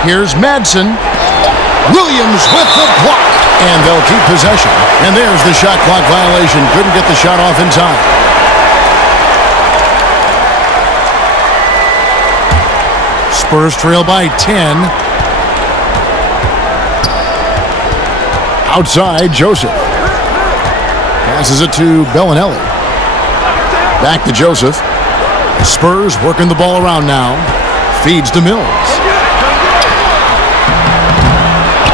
Here's Madsen. Williams with the block. And they'll keep possession. And there's the shot clock violation. Couldn't get the shot off in time. Spurs trail by 10. Outside, Joseph. Passes it to Bellinelli. Back to Joseph. The Spurs working the ball around now. Feeds to Mills.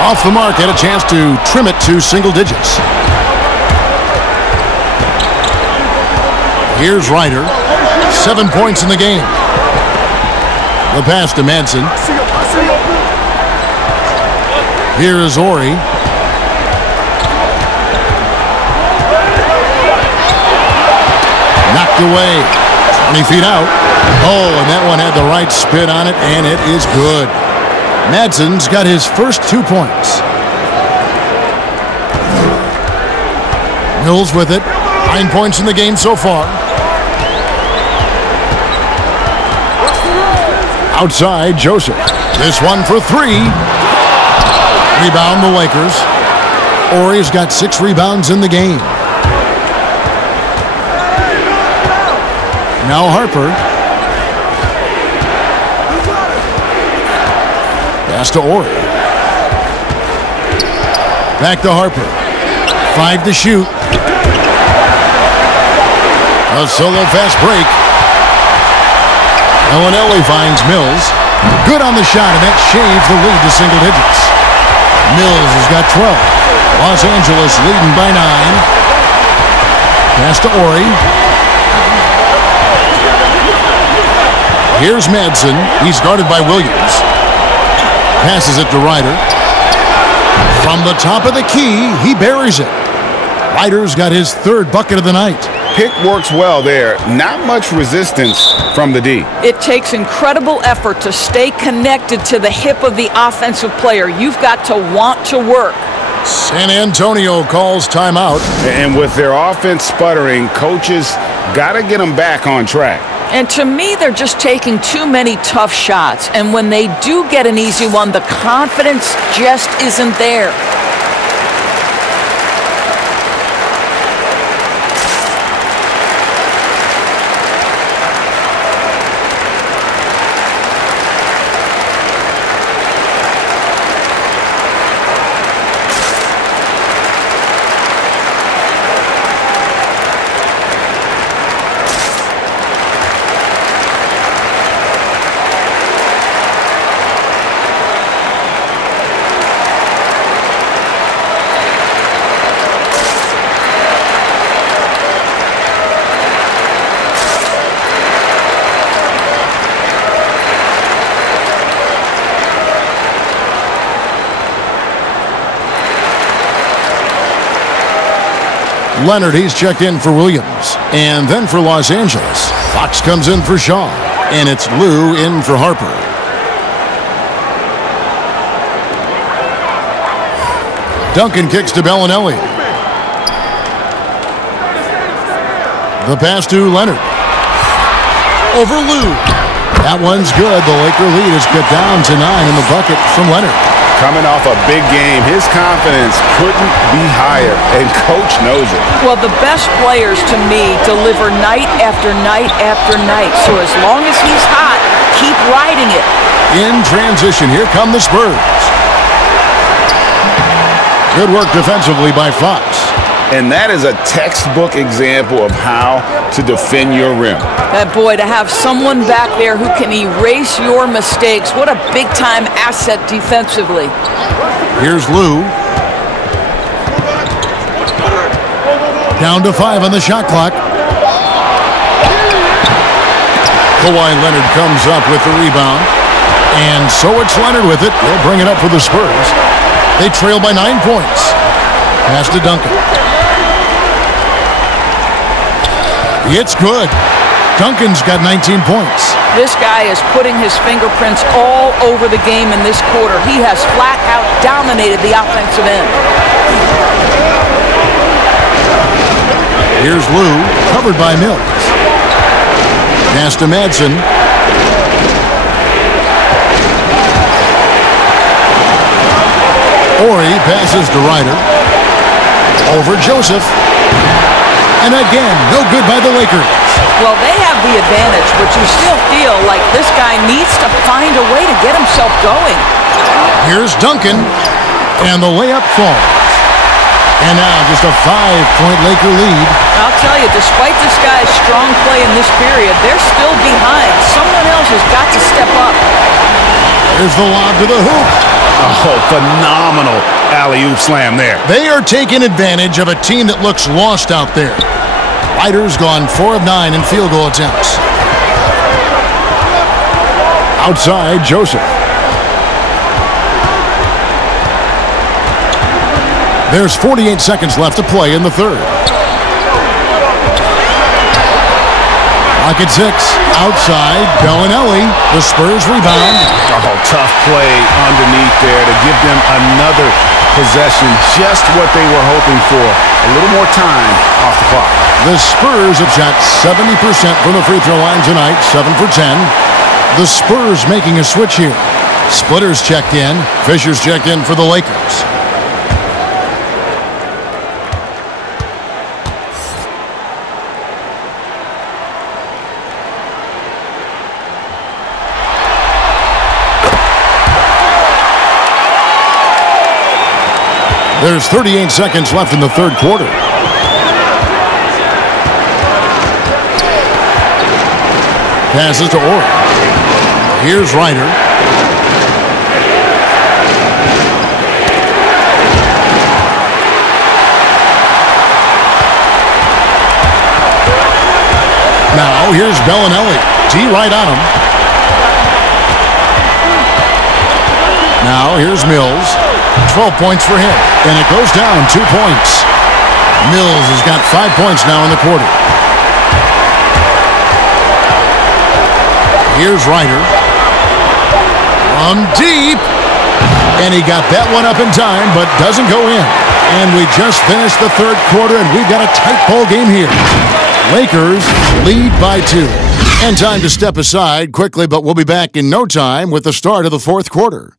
Off the mark, had a chance to trim it to single digits. Here's Ryder. 7 points in the game. The pass to Madsen. Here is Ori. Knocked away. 20 feet out. Oh, and that one had the right spin on it, and it is good. Madsen's got his first 2 points. Mills with it. 9 points in the game so far. Outside, Joseph. This one for 3. Rebound, the Lakers. Ori's got 6 rebounds in the game. Now Harper. Pass to Ori. Back to Harper. 5 to shoot. A solo fast break. Bellinelli finds Mills. Good on the shot, and that shaves the lead to single digits. Mills has got 12. Los Angeles leading by 9. Pass to Ori. Here's Madsen. He's guarded by Williams. Passes it to Ryder. From the top of the key, he buries it. Ryder's got his 3rd bucket of the night. Pick works well there. Not much resistance from the D. It takes incredible effort to stay connected to the hip of the offensive player. You've got to want to work. San Antonio calls timeout. And with their offense sputtering, coaches got to get them back on track. And to me, they're just taking too many tough shots. And when they do get an easy one, the confidence just isn't there. Leonard, he's checked in for Williams. And then for Los Angeles, Fox comes in for Shaw. And it's Lou in for Harper. Duncan kicks to Bellinelli. The pass to Leonard. Over Lou. That one's good. The Laker lead is cut down to 9 in the bucket from Leonard. Coming off a big game, his confidence couldn't be higher, and Coach knows it. Well, the best players, to me, deliver night after night after night. So as long as he's hot, keep riding it. In transition, here come the Spurs. Good work defensively by Fox. And that is a textbook example of how to defend your rim. Boy, to have someone back there who can erase your mistakes, what a big-time asset defensively. Here's Lou. Down to 5 on the shot clock. Kawhi Leonard comes up with the rebound. And so it's Leonard with it. They'll bring it up for the Spurs. They trail by 9 points. Pass to Duncan. It's good. Duncan's got 19 points. This guy is putting his fingerprints all over the game in this quarter. He has flat out dominated the offensive end. Here's Lou, covered by Mills. Pass to Madsen. Ori passes to Ryder. Over Joseph. And again, no good by the Lakers. Well, they have the advantage, but you still feel like this guy needs to find a way to get himself going. Here's Duncan, and the layup falls. And now just a 5-point Laker lead. I'll tell you, despite this guy's strong play in this period, they're still behind. Someone else has got to step up. Here's the lob to the hoop. Oh, phenomenal alley-oop slam there. They are taking advantage of a team that looks lost out there. Ryder's gone 4 of 9 in field goal attempts. Outside, Joseph. There's 48 seconds left to play in the third. Clock at 6. Outside, Bellinelli. The Spurs rebound. Oh, tough play underneath there to give them another possession. Just what they were hoping for. A little more time off the clock. The Spurs have shot 70% from the free throw line tonight, 7 for 10. The Spurs making a switch here. Splitters checked in. Fisher's checked in for the Lakers. There's 38 seconds left in the third quarter. Passes to Ori. Here's Ryder. Now here's Bellinelli. D right on him. Now here's Mills. 12 points for him. And it goes down 2 points. Mills has got 5 points now in the quarter. Here's Ryder. From deep. And he got that one up in time, but doesn't go in. And we just finished the third quarter, and we've got a tight ball game here. Lakers lead by 2. And time to step aside quickly, but we'll be back in no time with the start of the fourth quarter.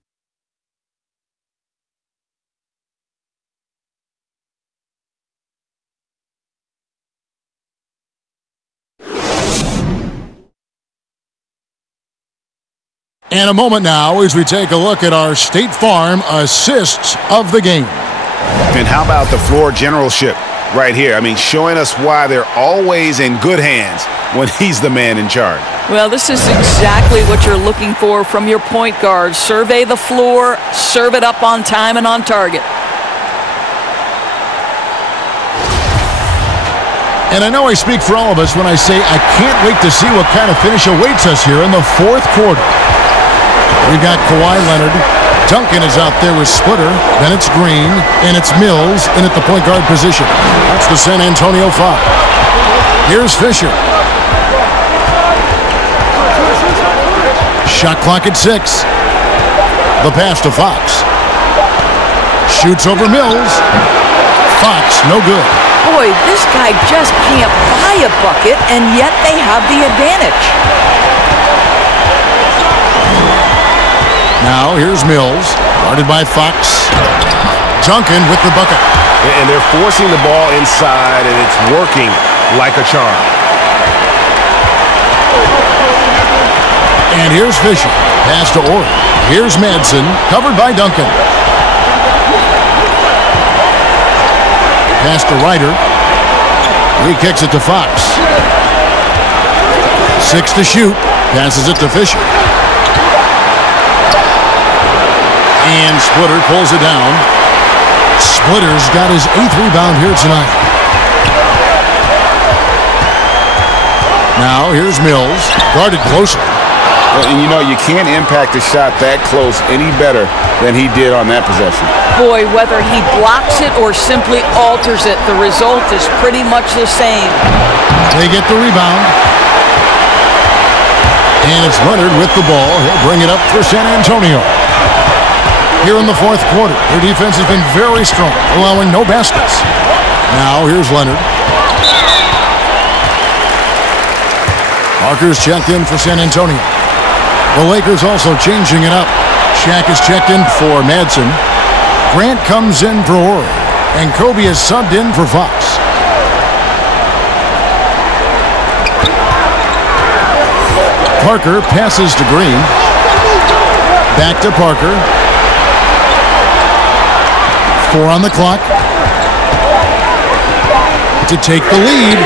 And a moment now as we take a look at our State Farm assists of the game. And how about the floor generalship right here? I mean, showing us why they're always in good hands when he's the man in charge. Well, this is exactly what you're looking for from your point guard. Survey the floor, serve it up on time and on target. And I know I speak for all of us when I say I can't wait to see what kind of finish awaits us here in the fourth quarter. We've got Kawhi Leonard Duncan is out there with Splitter. Then it's Green, and it's Mills in at the point guard position. That's the San Antonio foul. Here's Fisher. Shot clock at 6. The pass to Fox. Shoots over Mills. Fox, no good. Boy, this guy just can't buy a bucket, and yet they have the advantage. Now here's Mills, guarded by Fox. Duncan with the bucket. And they're forcing the ball inside, and it's working like a charm. And here's Fisher. Pass to Orr. Here's Madsen, covered by Duncan. Pass to Ryder. He kicks it to Fox. 6 to shoot. Passes it to Fisher. And Splitter pulls it down. Splitter's got his 8th rebound here tonight. Now here's Mills, guarded closer. And you know, you can't impact a shot that close any better than he did on that possession. Boy, whether he blocks it or simply alters it, the result is pretty much the same. They get the rebound. And it's Leonard with the ball. He'll bring it up for San Antonio. Here in the 4th quarter, their defense has been very strong, allowing no baskets. Now here's Leonard. Parker's checked in for San Antonio. The Lakers also changing it up. Shaq is checked in for Madsen. Grant comes in for Orr. And Kobe is subbed in for Fox. Parker passes to Green. Back to Parker. 4 on the clock. To take the lead.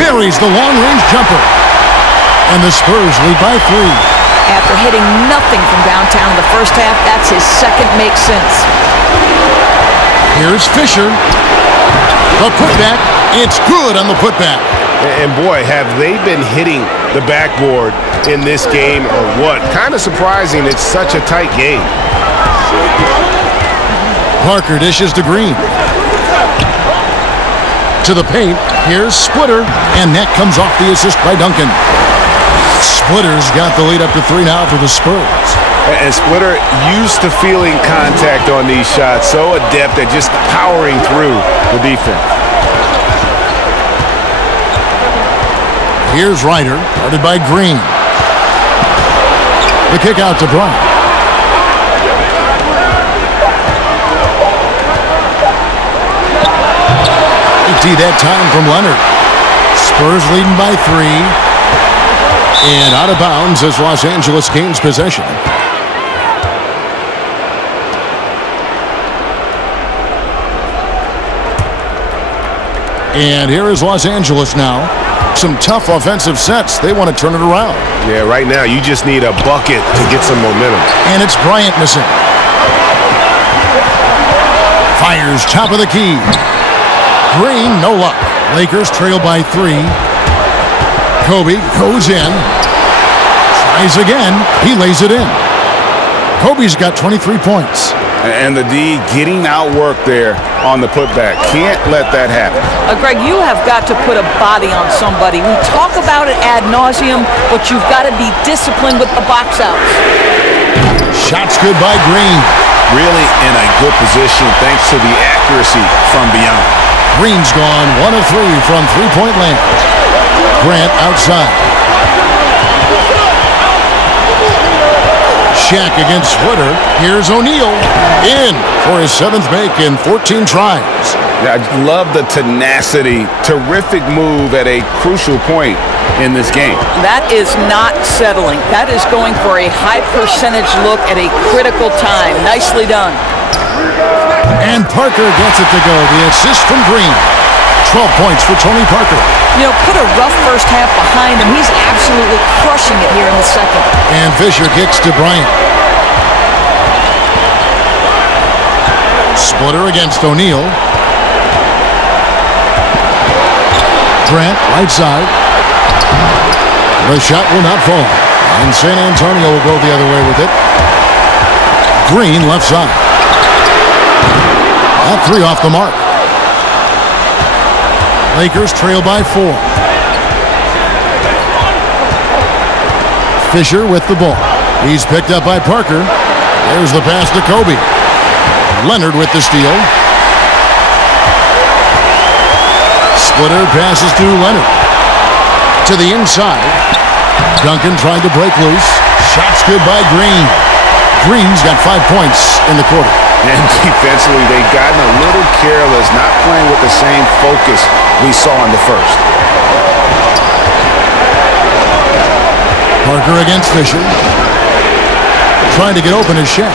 Buries the long-range jumper. And the Spurs lead by 3. After hitting nothing from downtown in the first half, that's his second make sense. Here's Fisher. The putback. It's good on the putback. And boy, have they been hitting the backboard in this game or what? Kind of surprising it's such a tight game. Parker dishes to Green. To the paint. Here's Splitter. And that comes off the assist by Duncan. Splitter's got the lead up to 3 now for the Spurs. And Splitter used to feeling contact on these shots, so adept at just powering through the defense. Here's Ryder, guarded by Green. The kick out to Bryant. Empty that time from Leonard. Spurs leading by 3. And out of bounds as Los Angeles gains possession. And here is Los Angeles now. Some tough offensive sets. They want to turn it around. Yeah, right now you just need a bucket to get some momentum. And it's Bryant missing. Fires top of the key. Green, no luck. Lakers trail by 3. Kobe goes in. Tries again. He lays it in. Kobe's got 23 points. And the D getting outworked there on the putback. Can't let that happen. Greg, you have got to put a body on somebody. We talk about it ad nauseum, but you've got to be disciplined with the box outs. Shots good by Green. Really in a good position thanks to the accuracy from beyond. Green's gone 1 of 3 from three-point land. Grant outside. Shaq against Splitter. Here's O'Neal in for his 7th make in 14 tries. Yeah, I love the tenacity. Terrific move at a crucial point in this game. That is not settling. That is going for a high percentage look at a critical time. Nicely done. And Parker gets it to go. The assist from Green. 12 points for Tony Parker. You know, put a rough first half behind him. He's absolutely crushing it here in the second. And Fisher kicks to Bryant. Splitter against O'Neal. Grant, right side. The shot will not fall. And San Antonio will go the other way with it. Green left side. That three off the mark. Lakers trail by 4. Fisher with the ball. He's picked up by Parker. There's the pass to Kobe. Leonard with the steal. Splitter passes to Leonard. To the inside. Duncan trying to break loose. Shot's good by Green. Green's got 5 points in the quarter. And defensively, they've gotten a little careless, not playing with the same focus we saw in the first. Parker against Fisher. Trying to get open his shot.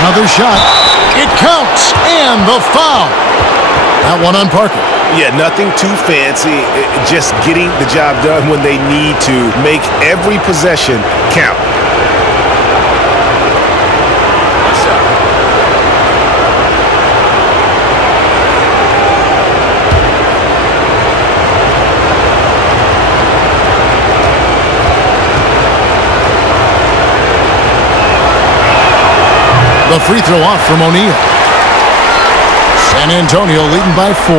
Another shot. It counts. And the foul. That one on Parker. Yeah, nothing too fancy. Just getting the job done when they need to. Make every possession count. The free throw off from O'Neal. San Antonio leading by 4.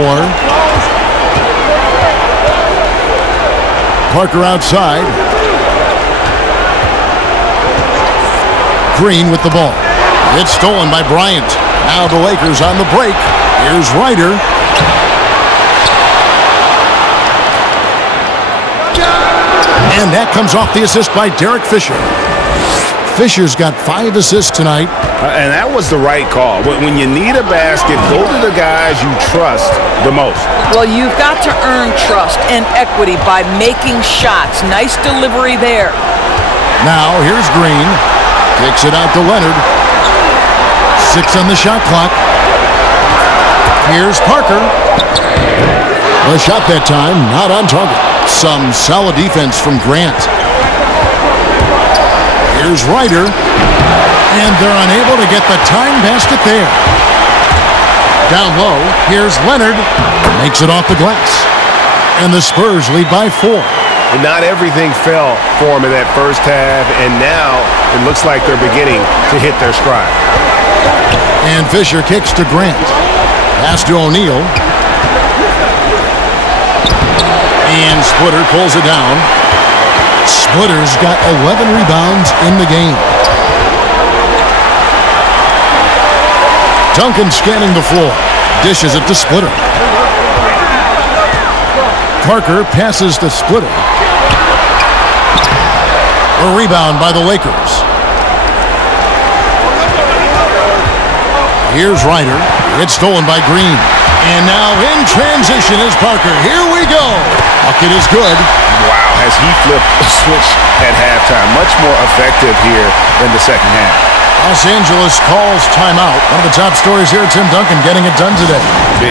Parker outside. Green with the ball. It's stolen by Bryant. Now the Lakers on the break. Here's Ryder. And that comes off the assist by Derek Fisher. Fisher's got 5 assists tonight. And that was the right call. When you need a basket, go to the guys you trust the most. Well, you've got to earn trust and equity by making shots. Nice delivery there. Now, here's Green. Kicks it out to Leonard. 6 on the shot clock. Here's Parker. The shot that time, not on target. Some solid defense from Grant. Here's Ryder. And they're unable to get the time basket there. Down low, here's Leonard. Makes it off the glass. And the Spurs lead by 4. And not everything fell for them in that first half, and now it looks like they're beginning to hit their stride. And Fisher kicks to Grant. Pass to O'Neal. And Splitter pulls it down. Splitter's got 11 rebounds in the game. Duncan scanning the floor. Dishes it to Splitter. Parker passes to Splitter. A rebound by the Lakers. Here's Ryder. It's stolen by Green. And now in transition is Parker. Here we go. Bucket is good. Wow, has he flipped the switch at halftime. Much more effective here in the second half. Los Angeles calls timeout. One of the top stories here, Tim Duncan getting it done today.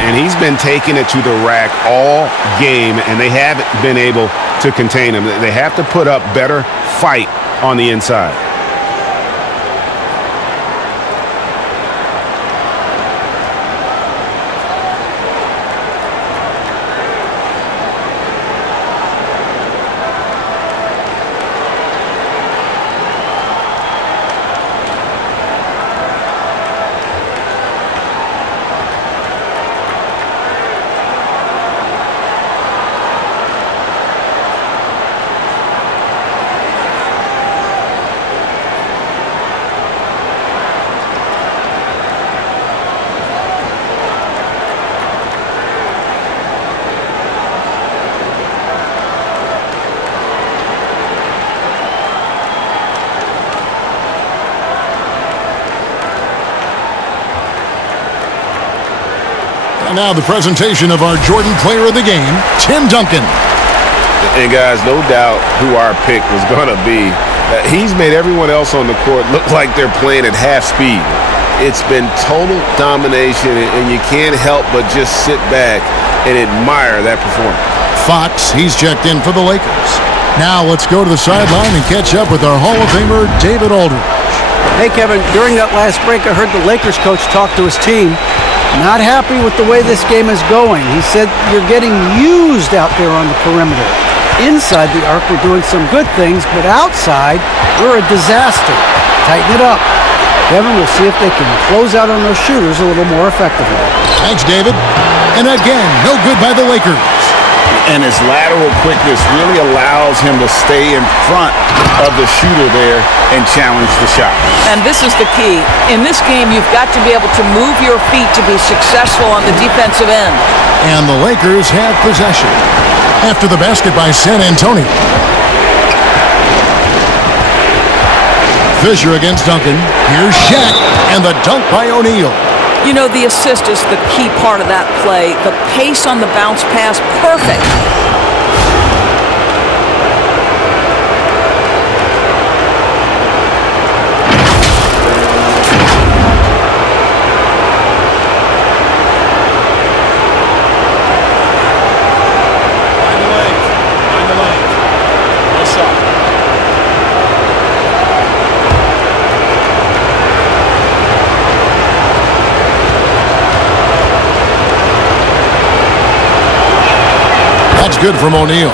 And he's been taking it to the rack all game, and they haven't been able to contain him. They have to put up better fight on the inside. And now the presentation of our Jordan Player of the Game, Tim Duncan. And guys, no doubt who our pick was going to be. He's made everyone else on the court look like they're playing at half speed. It's been total domination, and you can't help but just sit back and admire that performance. Fox, he's checked in for the Lakers. Now let's go to the sideline and catch up with our Hall of Famer, David Aldridge. Hey, Kevin, during that last break, I heard the Lakers coach talk to his team. Not happy with the way this game is going. He said, you're getting used out there on the perimeter. Inside the arc, we're doing some good things, but outside, we're a disaster. Tighten it up. Kevin, we'll see if they can close out on those shooters a little more effectively. Thanks, David. And again, no good by the Lakers. And his lateral quickness really allows him to stay in front of the shooter there and challenge the shot. And this is the key. In this game, you've got to be able to move your feet to be successful on the defensive end. And the Lakers have possession after the basket by San Antonio. Fisher against Duncan. Here's Shaq, and the dunk by O'Neal. You know, the assist is the key part of that play. The pace on the bounce pass, perfect. Good from O'Neal.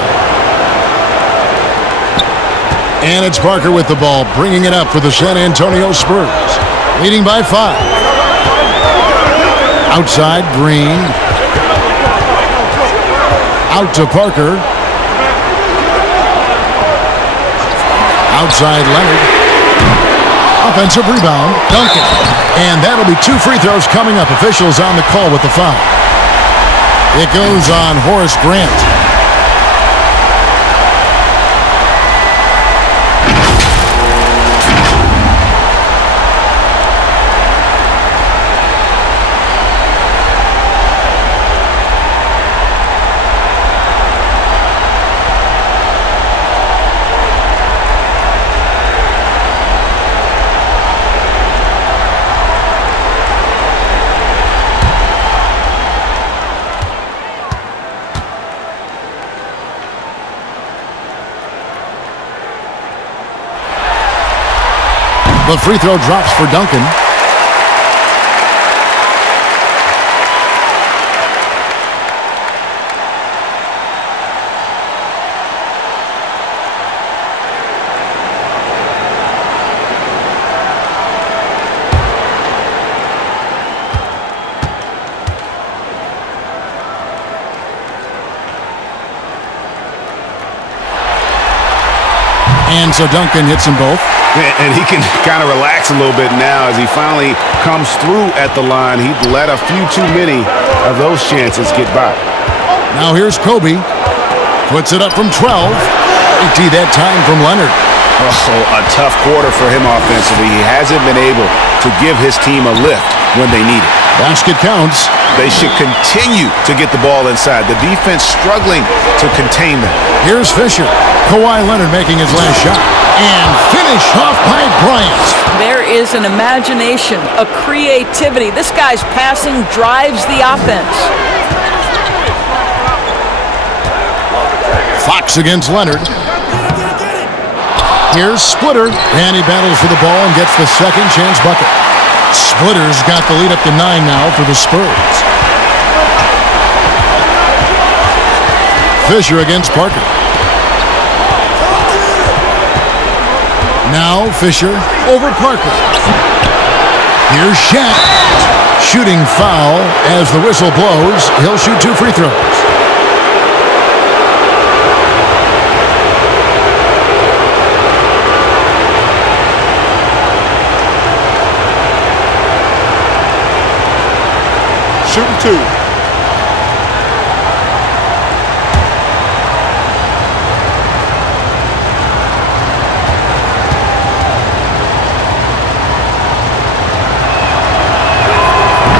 And it's Parker with the ball, bringing it up for the San Antonio Spurs. Leading by 5. Outside, Green. Out to Parker. Outside, Leonard. Offensive rebound, Duncan. And that'll be 2 free throws coming up. Officials on the call with the foul. It goes on Horace Grant. The free throw drops for Duncan. And so Duncan hits them both. And he can kind of relax a little bit now as he finally comes through at the line. He'd let a few too many of those chances get by. Now here's Kobe. Puts it up from 12. 80 that time from Leonard. Oh, a tough quarter for him offensively. He hasn't been able to give his team a lift when they need it. Basket counts. They should continue to get the ball inside. The defense struggling to contain them. Here's Fisher. Kawhi Leonard making his last shot. And finished off by Bryant. There is an imagination, a creativity. This guy's passing drives the offense. Fox against Leonard. Here's Splitter. And he battles for the ball and gets the second chance bucket. Splitter's got the lead up to 9 now for the Spurs. Fisher against Parker. Now Fisher over Parker. Here's Shaq. Shooting foul as the whistle blows. He'll shoot 2 free throws. Shooting 2.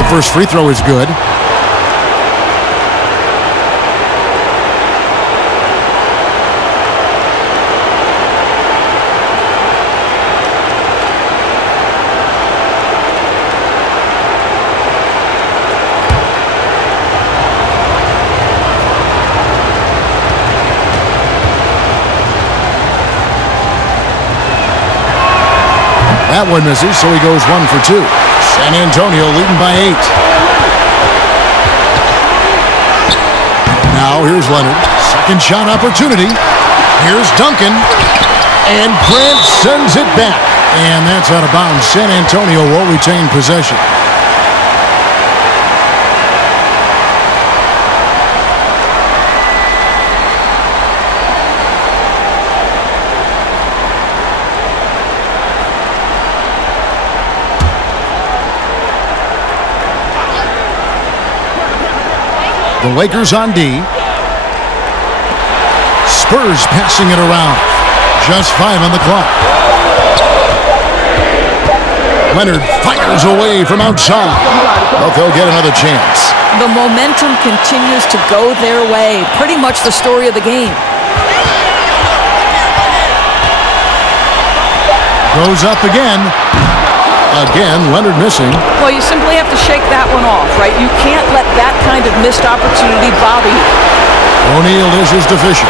First free throw is good. That one misses, so he goes 1 for 2. San Antonio leading by 8. Now here's Leonard. Second shot opportunity. Here's Duncan. And Grant sends it back. And that's out of bounds. San Antonio will retain possession. The Lakers on D. Spurs passing it around. Just 5 on the clock. Leonard fires away from outside. But they'll get another chance. The momentum continues to go their way. Pretty much the story of the game. Goes up again. Again, Leonard missing. Well, you simply have to shake that one off, right? You can't let that kind of missed opportunity bother you. O'Neal is his deficient.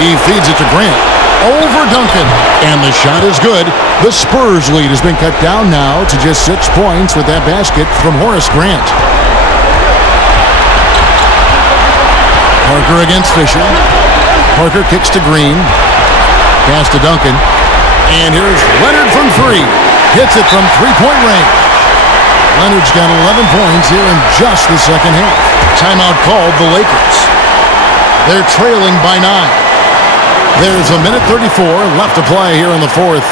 He feeds it to Grant. Over Duncan. And the shot is good. The Spurs lead has been cut down now to just 6 points with that basket from Horace Grant. Parker against Fisher. Parker kicks to Green. Pass to Duncan. And here's Leonard from 3. Hits it from 3-point range. Leonard's got 11 points here in just the second half. Timeout called the Lakers. They're trailing by 9. There's a minute 34 left to play here in the fourth.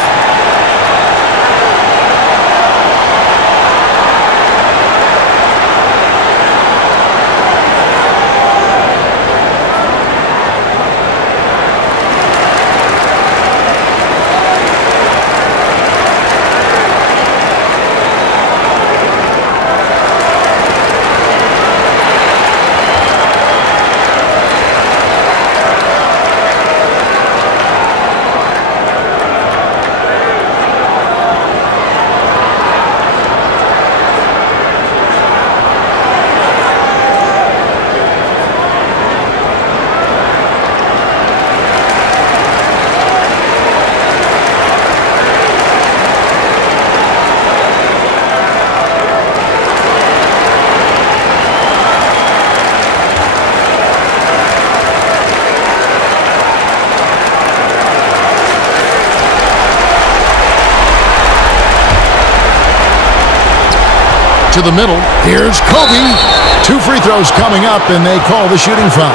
To the middle. Here's Kobe. 2 free throws coming up, and they call the shooting foul.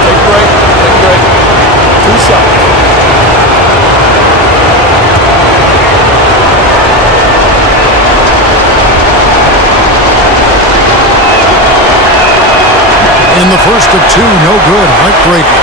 Take a break. Take a break. 2 seconds. In the first of 2, no good. Heartbreaking.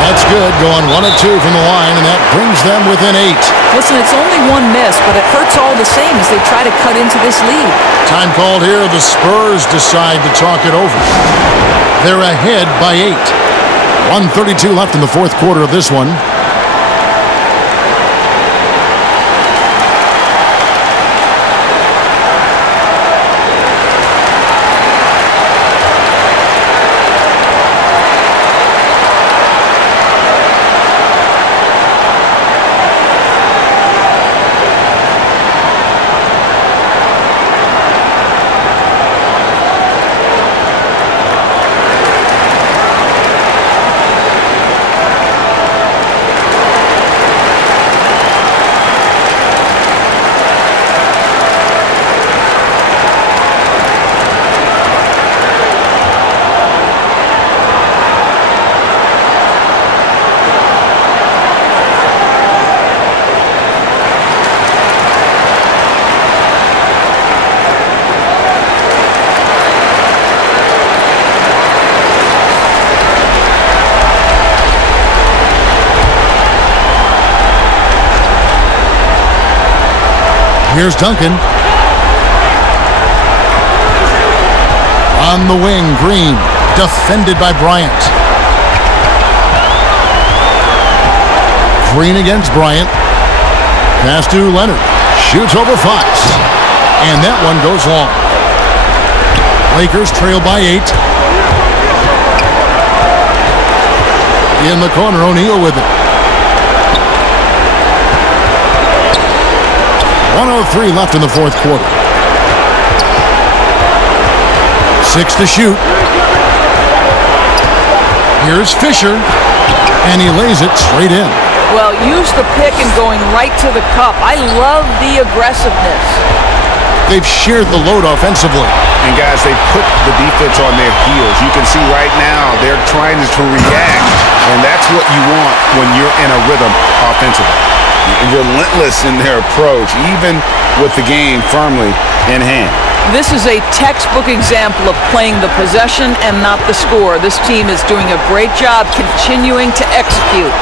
That's good. Going 1 of 2 from the line, and that brings them within 8. Listen, it's only 1 miss, but it hurts all the same as they try to cut into this lead. Time called here. The Spurs decide to talk it over. They're ahead by 8. 1:32 left in the fourth quarter of this one. Here's Duncan. On the wing, Green. Defended by Bryant. Green against Bryant. Pass to Leonard. Shoots over Fox. And that one goes long. Lakers trail by 8. In the corner, O'Neal with it. 1:03 left in the fourth quarter. 6 to shoot. Here's Fisher, and he lays it straight in. Well, use the pick and going right to the cup. I love the aggressiveness. They've shared the load offensively. And guys, they put the defense on their heels. You can see right now they're trying to react, and that's what you want when you're in a rhythm offensively. Relentless in their approach, even with the game firmly in hand. This is a textbook example of playing the possession and not the score. This team is doing a great job continuing to execute.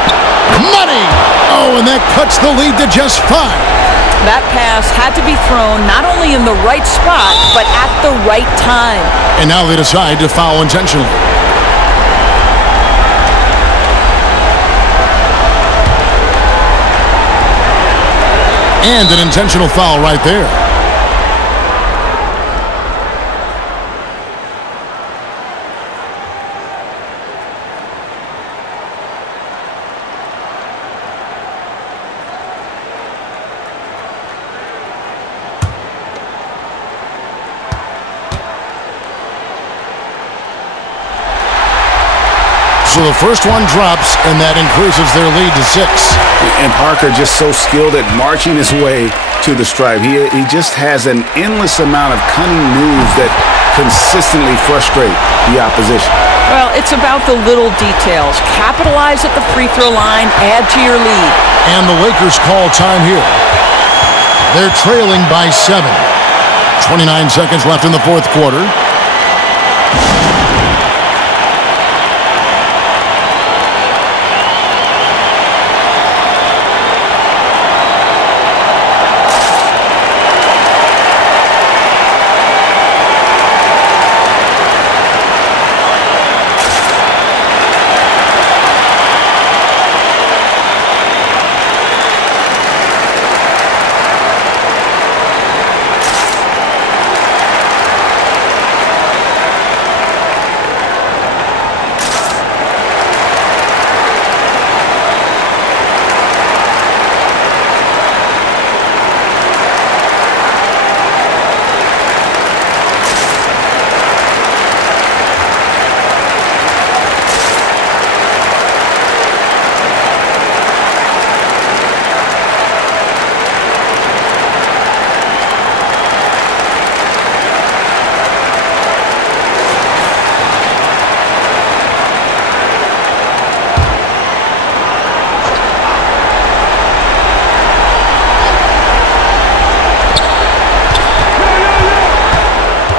Money! Oh, and that cuts the lead to just 5. That pass had to be thrown not only in the right spot, but at the right time. And now they decide to foul intentionally. And an intentional foul right there. So the first one drops, and that increases their lead to 6. And Parker just so skilled at marching his way to the stripe. He just has an endless amount of cunning moves that consistently frustrate the opposition. Well, it's about the little details. Capitalize at the free throw line, add to your lead. And the Lakers call time here. They're trailing by 7. 29 seconds left in the fourth quarter.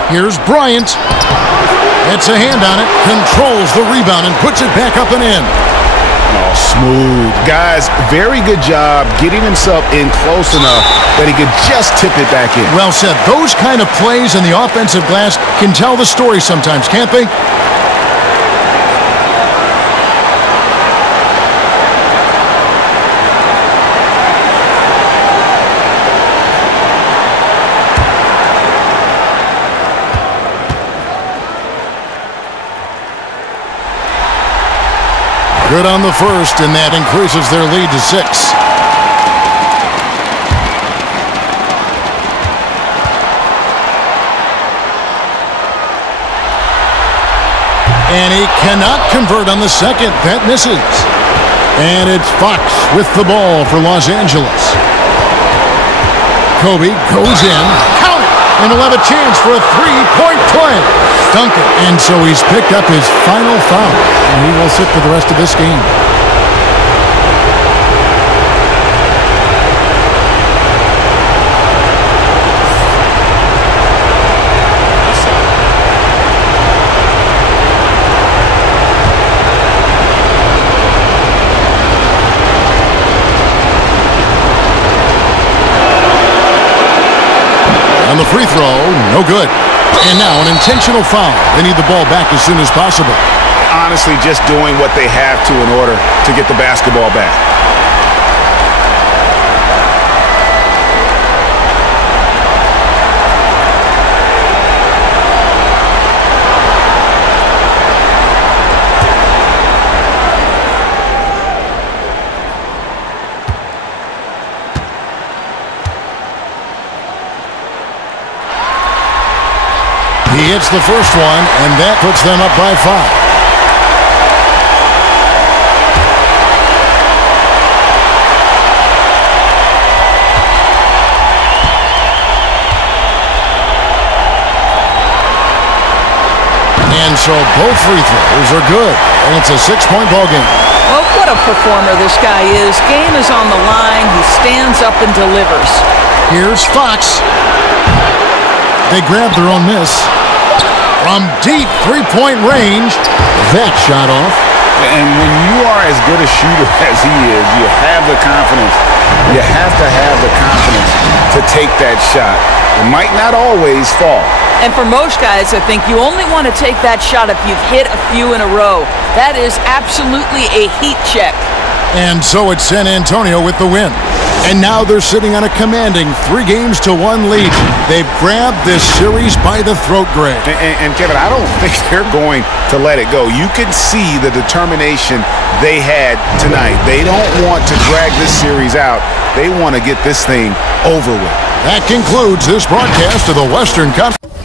Here's Bryant. Gets a hand on it, controls the rebound, and puts it back up and in. Oh, smooth. Guys, very good job getting himself in close enough that he could just tip it back in. Well said. Those kind of plays in the offensive glass can tell the story sometimes, can't they? Good on the first, and that increases their lead to 6. And he cannot convert on the second. That misses. And it's Fox with the ball for Los Angeles. Kobe goes in. Count it! And he'll have a chance for a three-point play. Dunk it. And so he's picked up his final foul. And he will sit for the rest of this game. On the free throw, no good. And now an intentional foul. They need the ball back as soon as possible. Honestly, just doing what they have to in order to get the basketball back. hits the first one, and that puts them up by 5. And so both free throws are good, and it's a 6-point ball game. Well, what a performer this guy is. Game is on the line. He stands up and delivers. Here's Fox. They grab their own miss. From deep three-point range, that shot off. And when you are as good a shooter as he is, you have the confidence. You have to have the confidence to take that shot. It might not always fall. And for most guys, I think you only want to take that shot if you've hit a few in a row. That is absolutely a heat check. And so it's San Antonio with the win. And now they're sitting on a commanding 3-1 lead. They've grabbed this series by the throat, Greg. And Kevin, I don't think they're going to let it go. You can see the determination they had tonight. They don't want to drag this series out. They want to get this thing over with. That concludes this broadcast of the Western Conference.